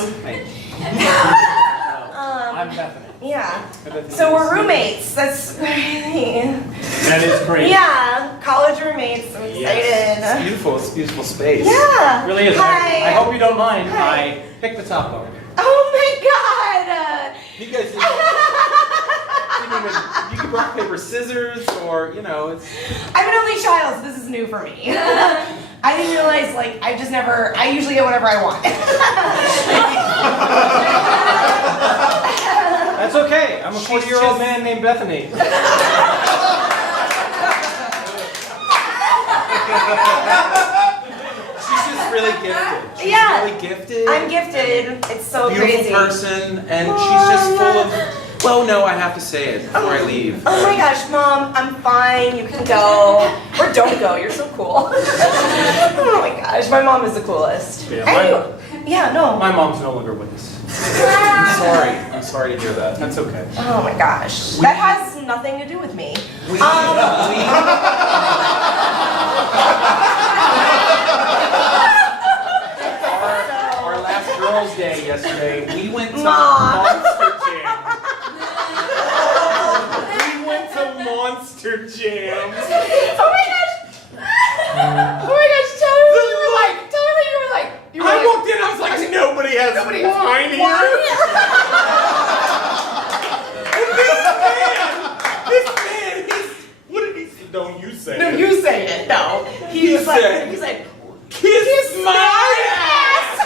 Bethany. Yeah. So we're roommates. That's That is great. Yeah, college roommates. I'm excited. It's beautiful. It's a beautiful space. Yeah. It really is. Hi. I hope you don't mind. Hi. I picked the top over. Oh my God. You guys You can rock, paper, scissors, or, you know, it's... I'm an only child, so this is new for me. I didn't realize, like, I usually get whatever I want. That's okay. I'm a 40-year-old man named Bethany. She's just really gifted. She's Yeah. really gifted. I'm gifted. It's so Beautiful crazy. person, and she's just full of... Well, no, I have to say it before I leave. Oh my gosh, Mom, I'm fine. You can go. Or don't go. You're so cool. Oh my gosh, my mom is the coolest. Yeah, Yeah, no. My mom's no longer with us. I'm sorry to hear that. That's okay. Oh my gosh. That has nothing to do with me. Our last girls' day yesterday, we went to Mom. Monster Jam. We went to Monster Jam. Oh my gosh. Oh my goch, tell me what you were like. Tell me what you were like. You were I like, walked in, I was like, nobody has wine here. This man, what did he say? Don't you say No, it. you say it. No. He was like, he said, Kiss my ass.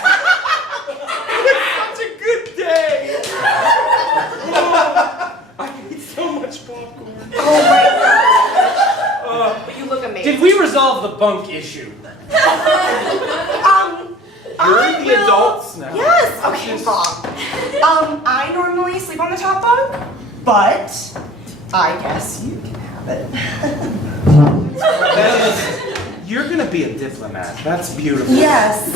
It's such a good day. Oh, I ate so much popcorn. Oh my god. But you look amazing. Did we resolve the bunk issue? You're the adults now. Yes. Okay, Mom. I normally sleep on the top bunk, but I guess you can have it. You're gonna be a diplomat. That's beautiful. Yes.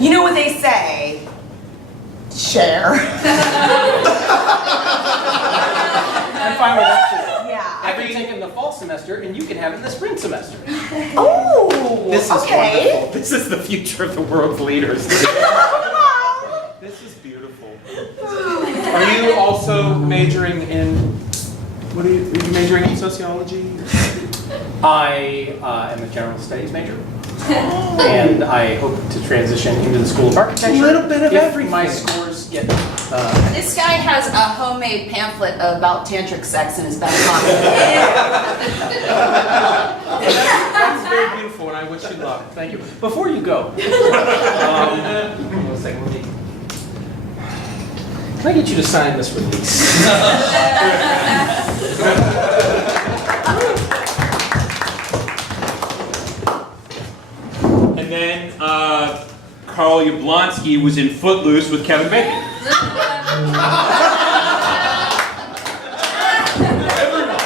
You know what they say? Share. I'm fine with that too. Yeah. I can take it in the fall semester, and you can have it in the spring semester. Oh. This is okay. wonderful. This is the future of the world's leaders. This is beautiful. Are you also majoring in... Are you majoring in sociology? I am a general studies major, and I hope to transition into the School of Architecture. A little bit of if everything. my scores get. This guy has a homemade pamphlet about tantric sex in his back pocket. That's very beautiful, and I wish you luck. Thank you. Before you go, hold on a second. Can I get you to sign this release? And then Carl Yablonsky was in Footloose with Kevin Bacon. Everyone.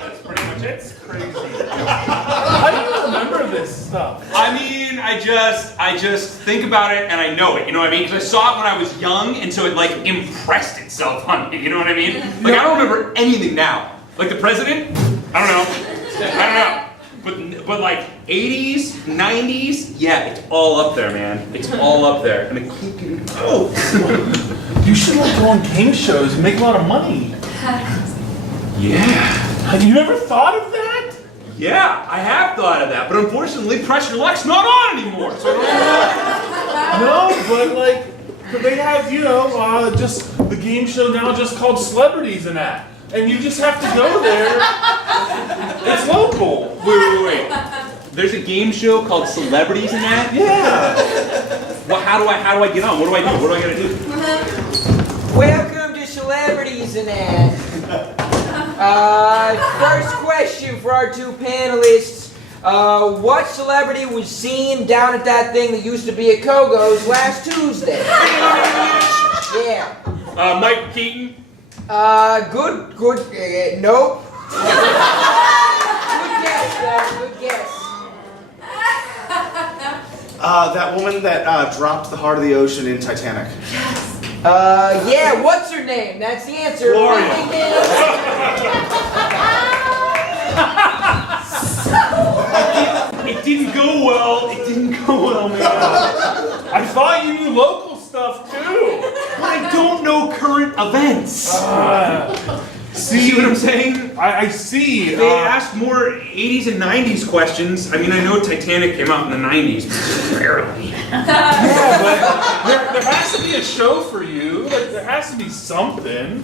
That's pretty much it. It's crazy. How do you remember this stuff? I mean, I just think about it and I know it, you know what I mean? Because I saw it when I was young, and so it like impressed itself on me, you know what I mean? Like I don't remember anything now. Like the president, I don't know. But like 80s, 90s, yeah, it's all up there, man. It's all up there. And You should like go on game shows and make a lot of money. yeah. Have you ever thought of that? Yeah, I have thought of that, but unfortunately, Press Your Luck's not on anymore. So I don't know. No, but like, could they have, you know, just the game show now just called Celebrities and that? And you just have to go there. It's local. Wait. There's a game show called Celebrities and that? Yeah. Well, how do I get on? What do I do? What do I gotta do? Welcome to Celebrities and that. First question for our two panelists. What celebrity was seen down at that thing that used to be at Kogo's last Tuesday? Yeah. Mike Keaton. Good, nope. Good guess, though, good guess. That woman that dropped the heart of the ocean in Titanic. Yeah, what's her name? That's the answer. Gloria. It didn't go well. It didn't go well, man. I thought you knew local stuff too. But I don't know current events. See what I'm saying? I see. They asked more 80s and 90s questions. I mean, I know Titanic came out in the 90s, but barely. Yeah, but there has to be a show for you. Like, there has to be something.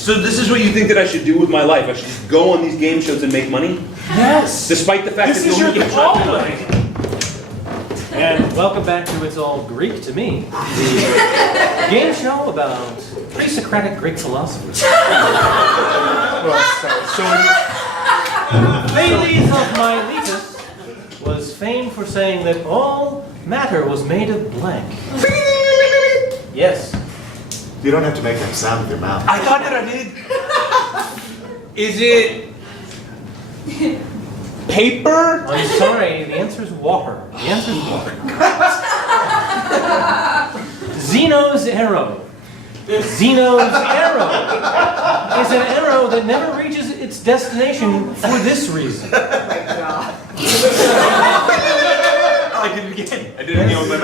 So this is what you think that I should do with my life? I should just go on these game shows and make money? Yes. Despite the fact This that is your nobody gets calling. And welcome back to It's All Greek to Me, the game show about pre-Socratic Greek philosophers. Thales of Miletus was famed for saying that all matter was made of blank. Yes. You don't have to make that sound with your mouth. I thought that I did. Is it paper? I'm sorry, the answer is water. The answer is water. Zeno's arrow. Zeno's arrow is an arrow that never reaches its destination for this reason. Oh my God. I did it again. I did it again with my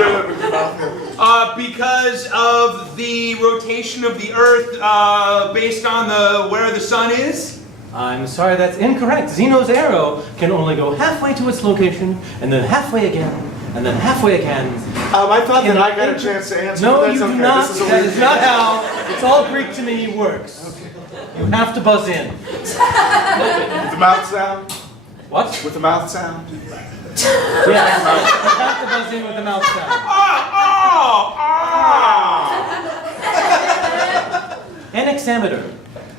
mouth. Because of the rotation of the Earth based on where the sun is? I'm sorry, that's incorrect. Zeno's arrow can only go halfway to its location, and then halfway again, and then halfway again. I thought that I got a chance to answer. No, but you that's do okay. not. This is a That weird is not how It's All Greek to Me works. You have to buzz in. With the mouth sound? What? With the mouth sound? Yes. You have to buzz in with the mouth sound. An hexameter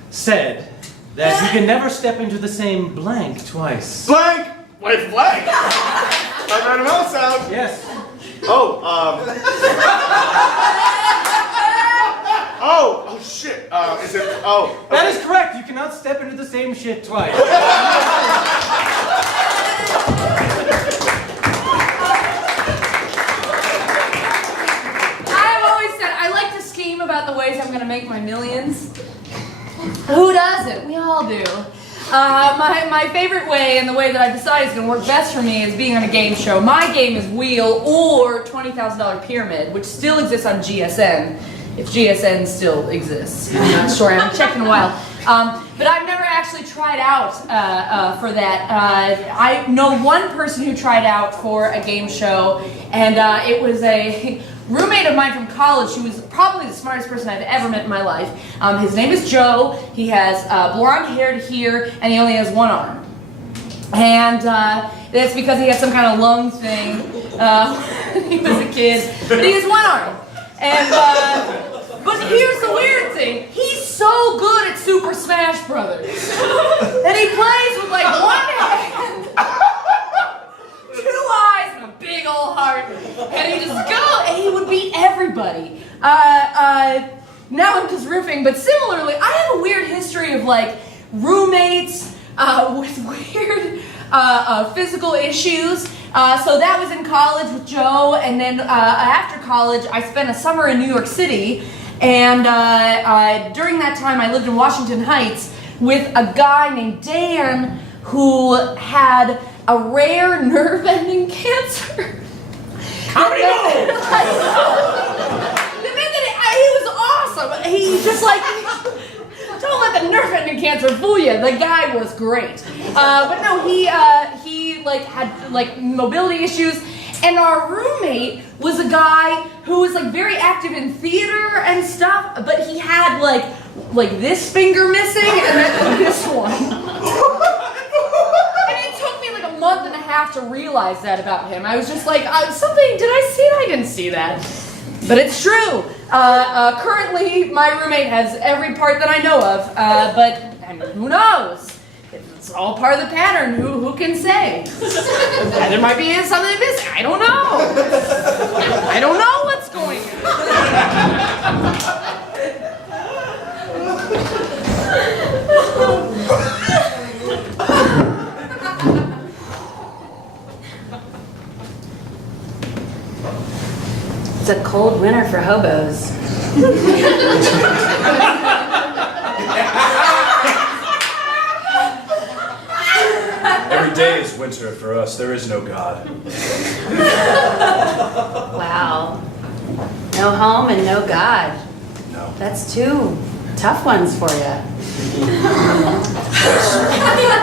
said that you can never step into the same blank twice. Blank! Wait, blank? Like my mouth sound? Yes. Oh, shit. Is it? Oh. Okay. That is correct. You cannot step into the same shit twice. I've always said I like to scheme about the ways I'm going to make my millions. Who doesn't? We all do. My favorite way, and the way that I've decided is going to work best for me, is being on a game show. My game is Wheel or $20,000 Pyramid, which still exists on GSN, if GSN still exists. I'm not sure. I haven't checked in a while. But I've never actually tried out for that. I know one person who tried out for a game show, and it was a roommate of mine from college who was probably the smartest person I've ever met in my life. His name is Joe. He has blonde hair to here, and he only has one arm. And that's because he had some kind of lung thing when he was a kid. But he has one arm. And but here's the weird thing. He's so good at Super Smash Brothers. And he plays with like one hand, 2 eyes, and a big old heart. And he just go, and he would beat everybody. Now I'm just riffing, but similarly, I have a weird history of like roommates with weird physical issues. So that was in college with Joe, and then after college, I spent a summer in New York City, and during that time, I lived in Washington Heights with a guy named Dan who had a rare nerve-ending cancer. How many know? He was awesome. He just like, don't let the nerve-ending cancer fool you. The guy was great. But no, he like had like mobility issues, and our roommate was a guy who was like very active in theater and stuff, but he had like this finger missing and then this one. And it took me like a month and a half to realize that about him. I was just like, something, did I see it? I didn't see that. But it's true. Currently, my roommate has every part that I know of, but I mean, who knows? It's all part of the pattern. Who can say? There might be something missing. I don't know. I don't know what's going It's a cold winter for hobos. Every day is winter for us. There is no God. Wow. No home and no God. No. That's 2 tough ones for you. Yes.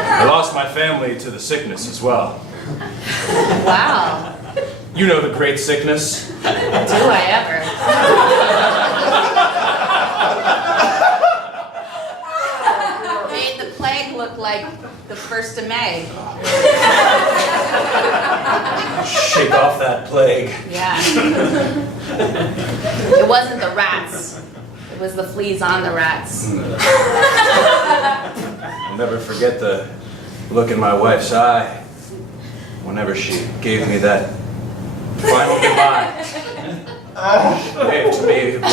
I lost my family to the sickness as well. Wow. You know the great sickness. Do I ever? that plague. Yeah. It wasn't the rats. It was the fleas on the rats. I'll never forget the look in my wife's eye whenever she gave me that final goodbye. Gave to me the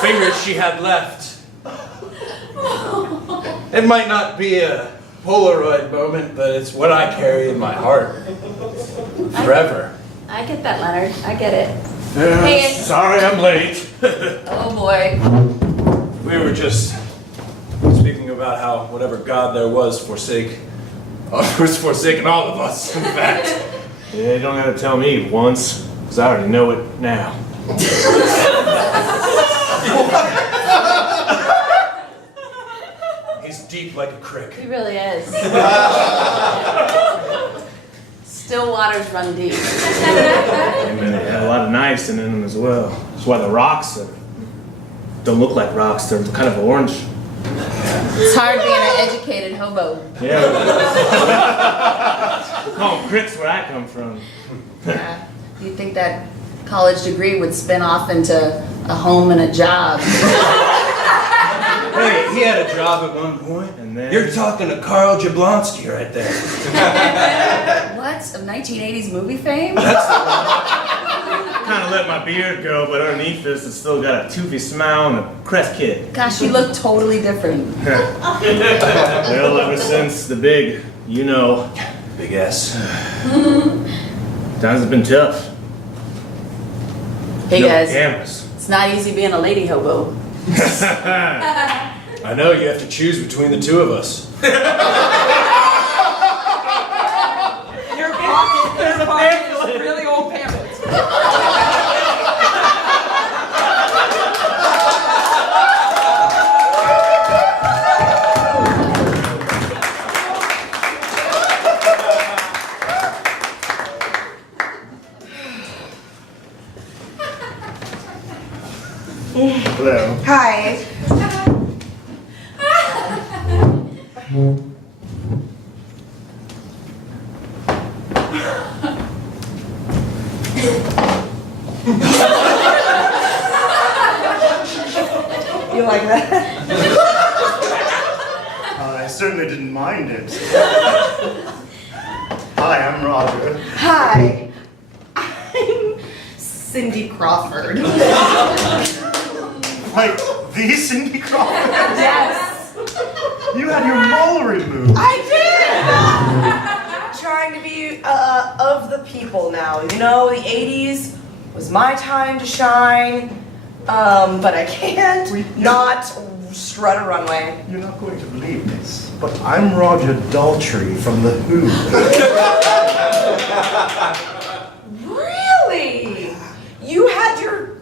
fingers she had left. It might not be a Polaroid moment, but it's what I carry in my heart forever. I get that, Leonard. I get it. Hey. Sorry I'm late. Oh boy. We were just speaking about how whatever God there was forsaken all of us, in fact. Yeah, you don't gotta tell me once, because I already know it now. He's deep like a crick. He really is. Still waters run deep. And they had a lot of niacin in them as well. That's why the rocks don't look like rocks, they're kind of orange. It's hard being an educated hobo. Yeah. We call them cricks where I come from. Yeah. You'd think that college degree would spin off into a home and a job. Hey, he had a job at one point. And then You're talking to Carl Jablonski right there. What? Of 1980s movie fame? kind of let my beard grow, but underneath this, it's still got a toothy smile and a crest kid. Gosh, you look totally different. Well, ever since the big, Big S. Times have been tough. Hey No guys, cameras. it's not easy being a lady hobo. I know, you have to choose between the two of us. Your pocket, there's a pamphlet, really old pamphlet. Hello. Hi. You like that? I certainly didn't mind it. Hi, I'm Roger. Hi. I'm Cindy Crawford. Like, the Cindy Crawford? Yes. You had your mole removed. I did! Trying to be of the people now. You know, the 80s was my time to shine, but I can't not strut a runway. You're not going to believe this, but I'm Roger Daltrey from The Who. Really? You had your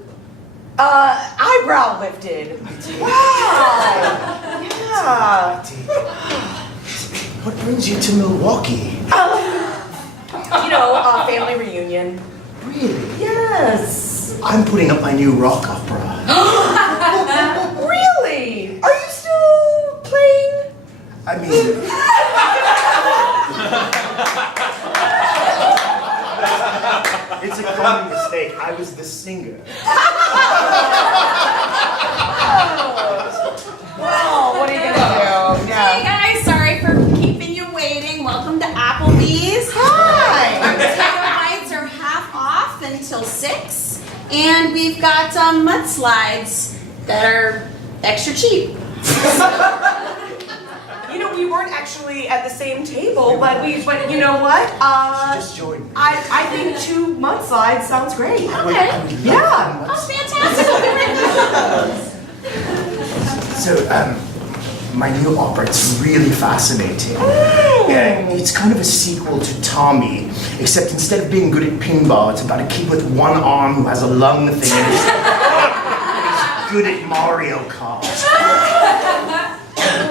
eyebrow lifted. Wow. Yeah. What brings you to Milwaukee? Family reunion. Really? Yes. I'm putting up my new rock opera. Really? Are you still playing? I mean... It's a common mistake. I was the singer. Well, what are you gonna do? Hey guys, sorry for keeping you waiting. Welcome to Applebee's. Hi. Our potato bites are half off until 6, and we've got mudslides that are extra cheap. We weren't actually at the same table, but you know what? Just join me. I think 2 mudslides sounds great. Okay. Yeah. Oh, fantastic. We'll be right back. So, my new opera, it's really fascinating. Yeah, it's kind of a sequel to Tommy, except instead of being good at pinball, it's about a kid with one arm who has a lung thing and he's good at Mario Kart.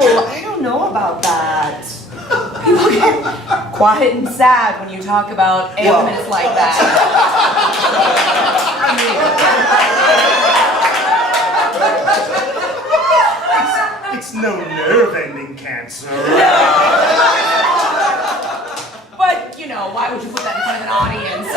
Oh, I don't know about that. People get quiet and sad when you talk about ailments like that. It's no nerve-ending cancer. But, why would you put that in front of an audience?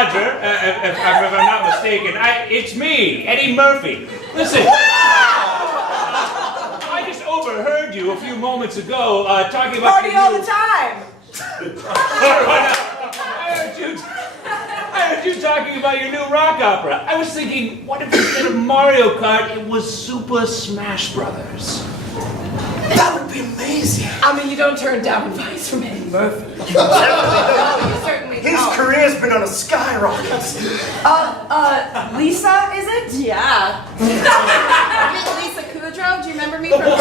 Roger, if I'm not mistaken. It's me, Eddie Murphy. Listen, I just overheard you a few moments ago talking about... Party all the time! I heard you talking about your new rock opera. I was thinking, what if instead of Mario Kart, it was Super Smash Brothers? That would be amazing. I mean, you don't turn down advice from Eddie Murphy. You certainly His career's been on a skyrocket. Lisa, is it? Yeah. Lisa Kudrow, do you remember me from Friends?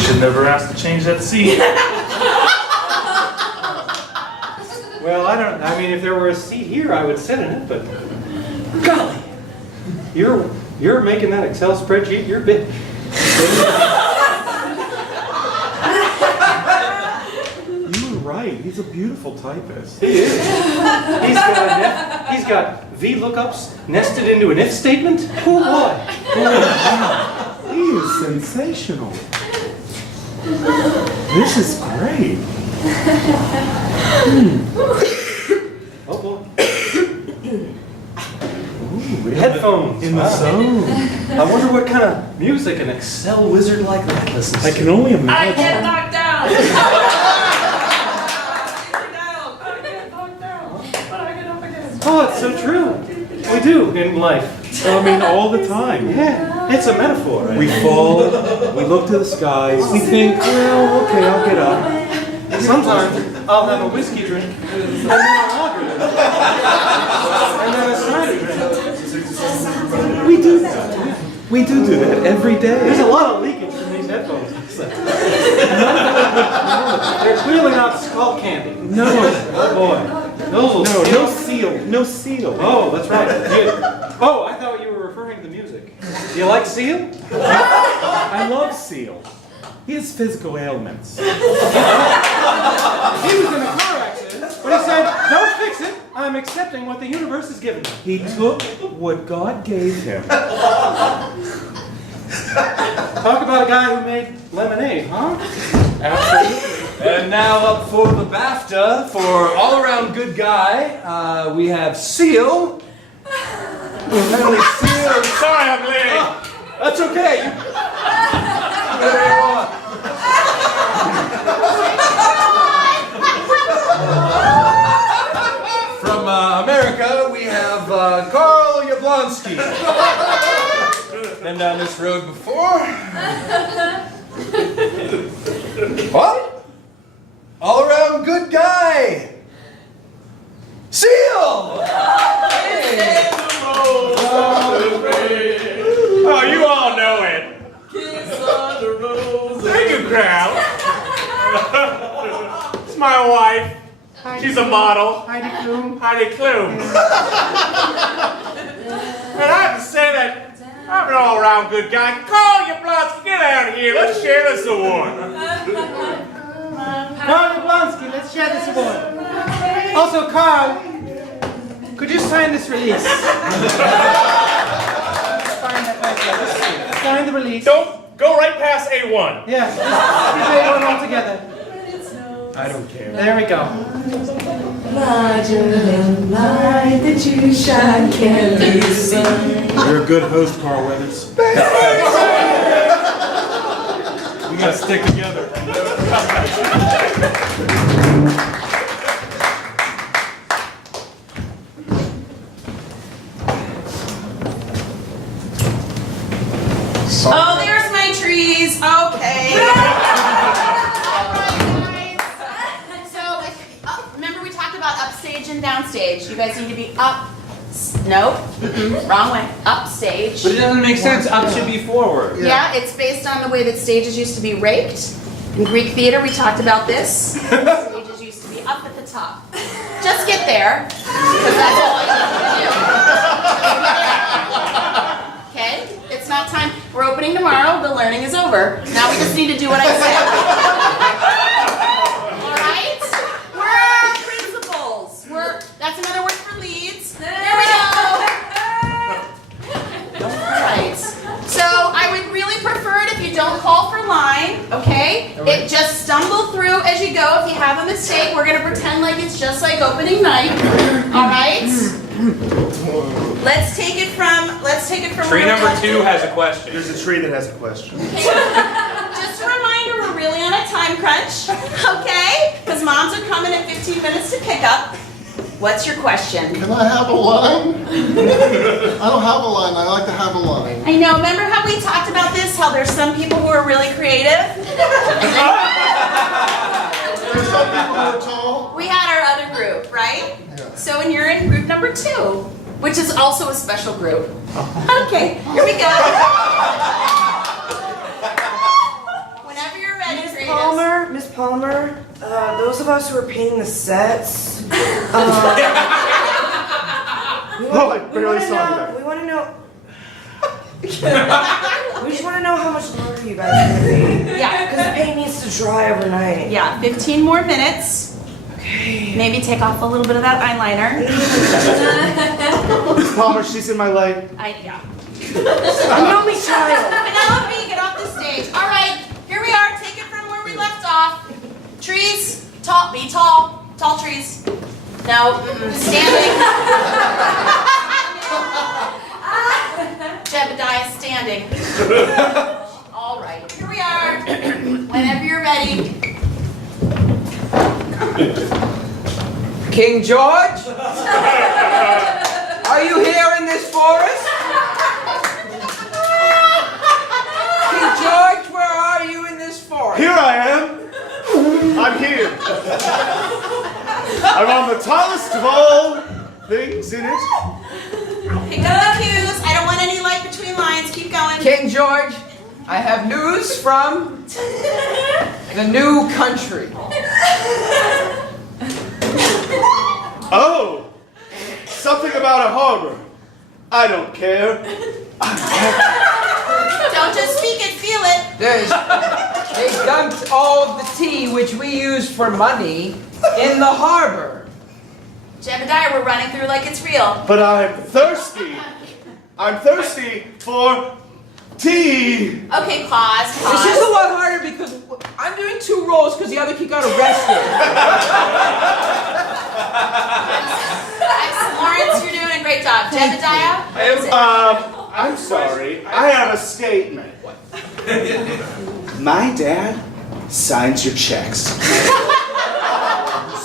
Should never ask to change that seat. Well, I mean, if there were a seat here, I would sit in it, but golly, you're making that Excel spreadsheet your bitch. You were right. He's a beautiful typist. He is. He's got VLOOKUPs nested into an if statement. Oh boy. He is sensational. This is great. Oh boy. Ooh, Headphones. in the zone. I wonder what kind of music an Excel wizard like that listens to. I can only I imagine. get knocked down. Oh, it's so true. We do in life. I mean, all the time. Yeah, it's a metaphor. Right? We fall, we look to the skies, we think, well, okay, I'll get up. Sometimes I'll have a whiskey drink, and then a lager drink, and then a cider drink. We do that. We do that every day. There's a lot of leakage from these headphones. They're clearly not skull candy. No. Oh boy. Those will No seal. No seal. Oh, that's right. Oh, I thought you were referring to the music. Do you like Seal? I love Seal. He has physical ailments. He was in a car accident, but he said, "Don't fix it. I'm accepting what the universe has given me." He took what God gave him. Talk about a guy who made lemonade, huh? Absolutely. And now up for the BAFTA for all-around good guy, we have Seal. Apparently Seal. Sorry, I'm late. That's okay. Whatever you want. From America, we have Carl Yablonsky. Been down this road before. What? All around good guy. Seal! Hey. Oh, you all know it. Thank you, crowd. It's my wife. She's a model. Heidi Klum. Heidi Klum. And I have to say that I'm an all-around good guy. Carl Yablonsky, get out here. Let's share this award. Carl Yablonsky, let's share this award. Also, Carl, could you sign this release? Sign the release. Don't go right past A1. Yes, let's do it all together. I don't care. There we go. Larger than light that you shine can be seen. You're a good host, Carl Weathers. We gotta stick together. Oh, there's my trees. Okay. Remember we talked about upstage and downstage. You guys need to be up. Nope. Wrong way. Upstage. But it doesn't make sense. Up should be forward. Yeah, it's based on the way that stages used to be raked. In Greek theater, we talked about this. Stages used to be up at the top. Just get there, because that's all you need to do. Okay? It's not time. We're opening tomorrow. The learning is over. Now we just need to do what I said. All right? We're principals. That's another word for leads. It just stumble through as you go. If you have a mistake, we're gonna pretend like it's just like opening night. All right. Let's take it from. Tree number 2 has a question. There's a tree that has a question. Just a reminder, we're really on a time crunch, okay? Because moms are coming in 15 minutes to pick up. What's your question? Can I have a line? I don't have a line. I like to have a line. I know. Remember how we talked about this? How there's some people who are really creative. There's some people who are tall. We had our other group, right? Yeah. So, and you're in group number 2, which is also a special group. Okay, here we go. Whenever you're ready, Miss Palmer, those of us who are painting the sets, we I barely saw that. We want to know. We just want to know how much longer you guys are going to be. Yeah. Because the paint needs to dry overnight. Yeah, 15 more minutes. Okay. Maybe take off a little bit of that eyeliner. Miss Palmer, she's in my light. Yeah. I'm the only child. Penelope, get off the stage. All right, here we are. Take it from where we left off. Trees, tall, be tall. Tall trees. No, standing. Jebediah standing. All right, here we are. Whenever you're ready. King George? Are you here in this forest? King George, where are you in this forest? Here I am. I'm here. I'm on the tallest of all things in it. Pick up the cues. I don't want any light between lines. Keep going. King George, I have news from the new country. Oh, something about a harbor. I don't care. Don't just speak it, feel it. They dumped all of the tea which we use for money in the harbor. Jebediah, we're running through like it's real. But I'm thirsty. I'm thirsty for tea. Okay, pause. This is a lot harder because I'm doing 2 roles because the other kid got arrested. Lawrence, you're doing a great job. Jebediah? I'm sorry. I have a statement. My dad signs your checks.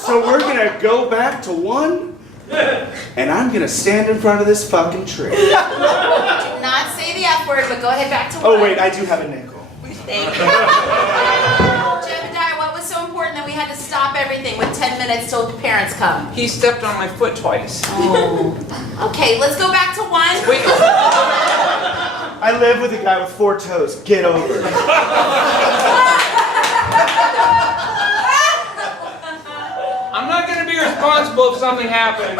So we're gonna go back to 1, and I'm gonna stand in front of this fucking tree. Did not say the F word, but go ahead back to 1. Oh wait, I do have a nickel. Thank you. Jebediah, what was so important that we had to stop everything with 10 minutes till parents come? He stepped on my foot twice. Oh. Okay, let's go back to 1. Wait. I live with a guy with 4 toes. Get over it. I'm not going to be responsible if something happens.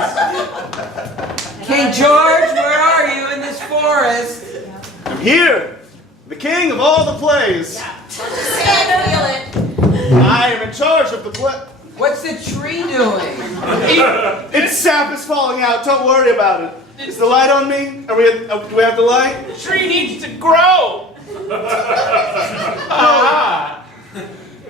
King George, where are you in this forest? I'm here, the king of all the plays. Just say it, feel it. I am in charge of the play. What's the tree doing? Its sap is falling out. Don't worry about it. Is the light on me? Do we have the light? The tree needs to grow.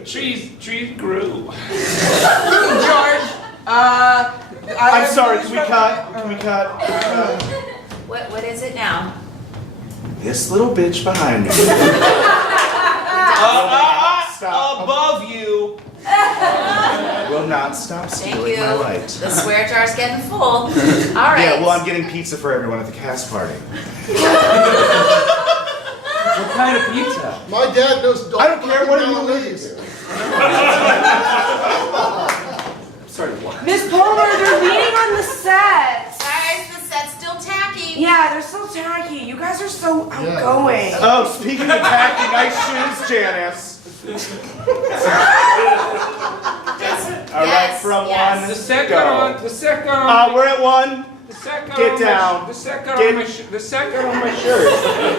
Trees grew. King George, I'm sorry. Can we cut? Can we cut? What is it now? This little bitch behind me. Above you. Will not stop Thank stealing you. my light. The swear jar's getting full. All right. Yeah, well, I'm getting pizza for everyone at the cast party. what kind of pizza? My dad knows. I don't care. What are you Bolognese. Sorry, what? Miss Palmer, they're leaning on the set. Guys, the set's still tacky. Yeah, they're so tacky. You guys are so outgoing. Oh, speaking of tacky, nice shoes, Janice. All right, from 1. The set go. got on. The set got on. We're at 1. The set got Get on down. The set got Get- on my. The set got on my shirt.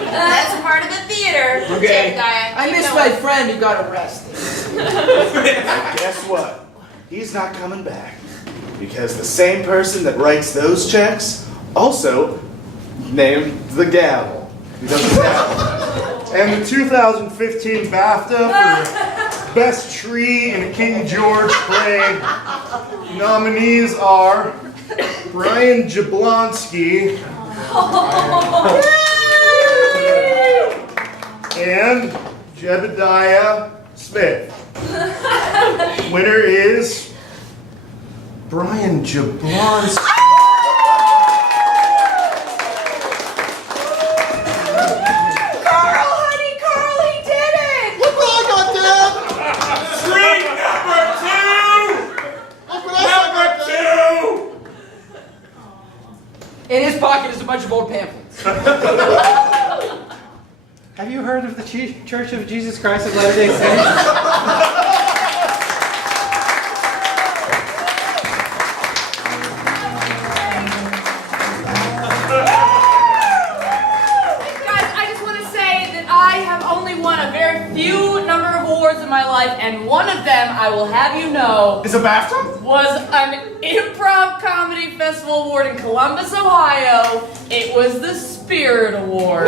That's part of the theater. Okay. Jebediah, I keep miss going. my friend who got arrested. Guess what? He's not coming back. Because the same person that writes those checks also named the gavel. He does the gavel. And the 2015 BAFTA for Best Tree in a King George Play. Nominees are Brian Jablonski and Jebediah Smith. Winner is Brian Jablonski. Carl, honey, Carl, he did it! Look what I got, Dad! Trick number 2! Number 2! In his pocket is a bunch of old pamphlets. Have you heard of the Church of Jesus Christ of Latter-day Saints? Guys, I just want to say that I have only won a very few number of awards in my life, and one of them, I will have you know, Is a BAFTA? was an Improv Comedy Festival Award in Columbus, Ohio. It was the Spirit Award.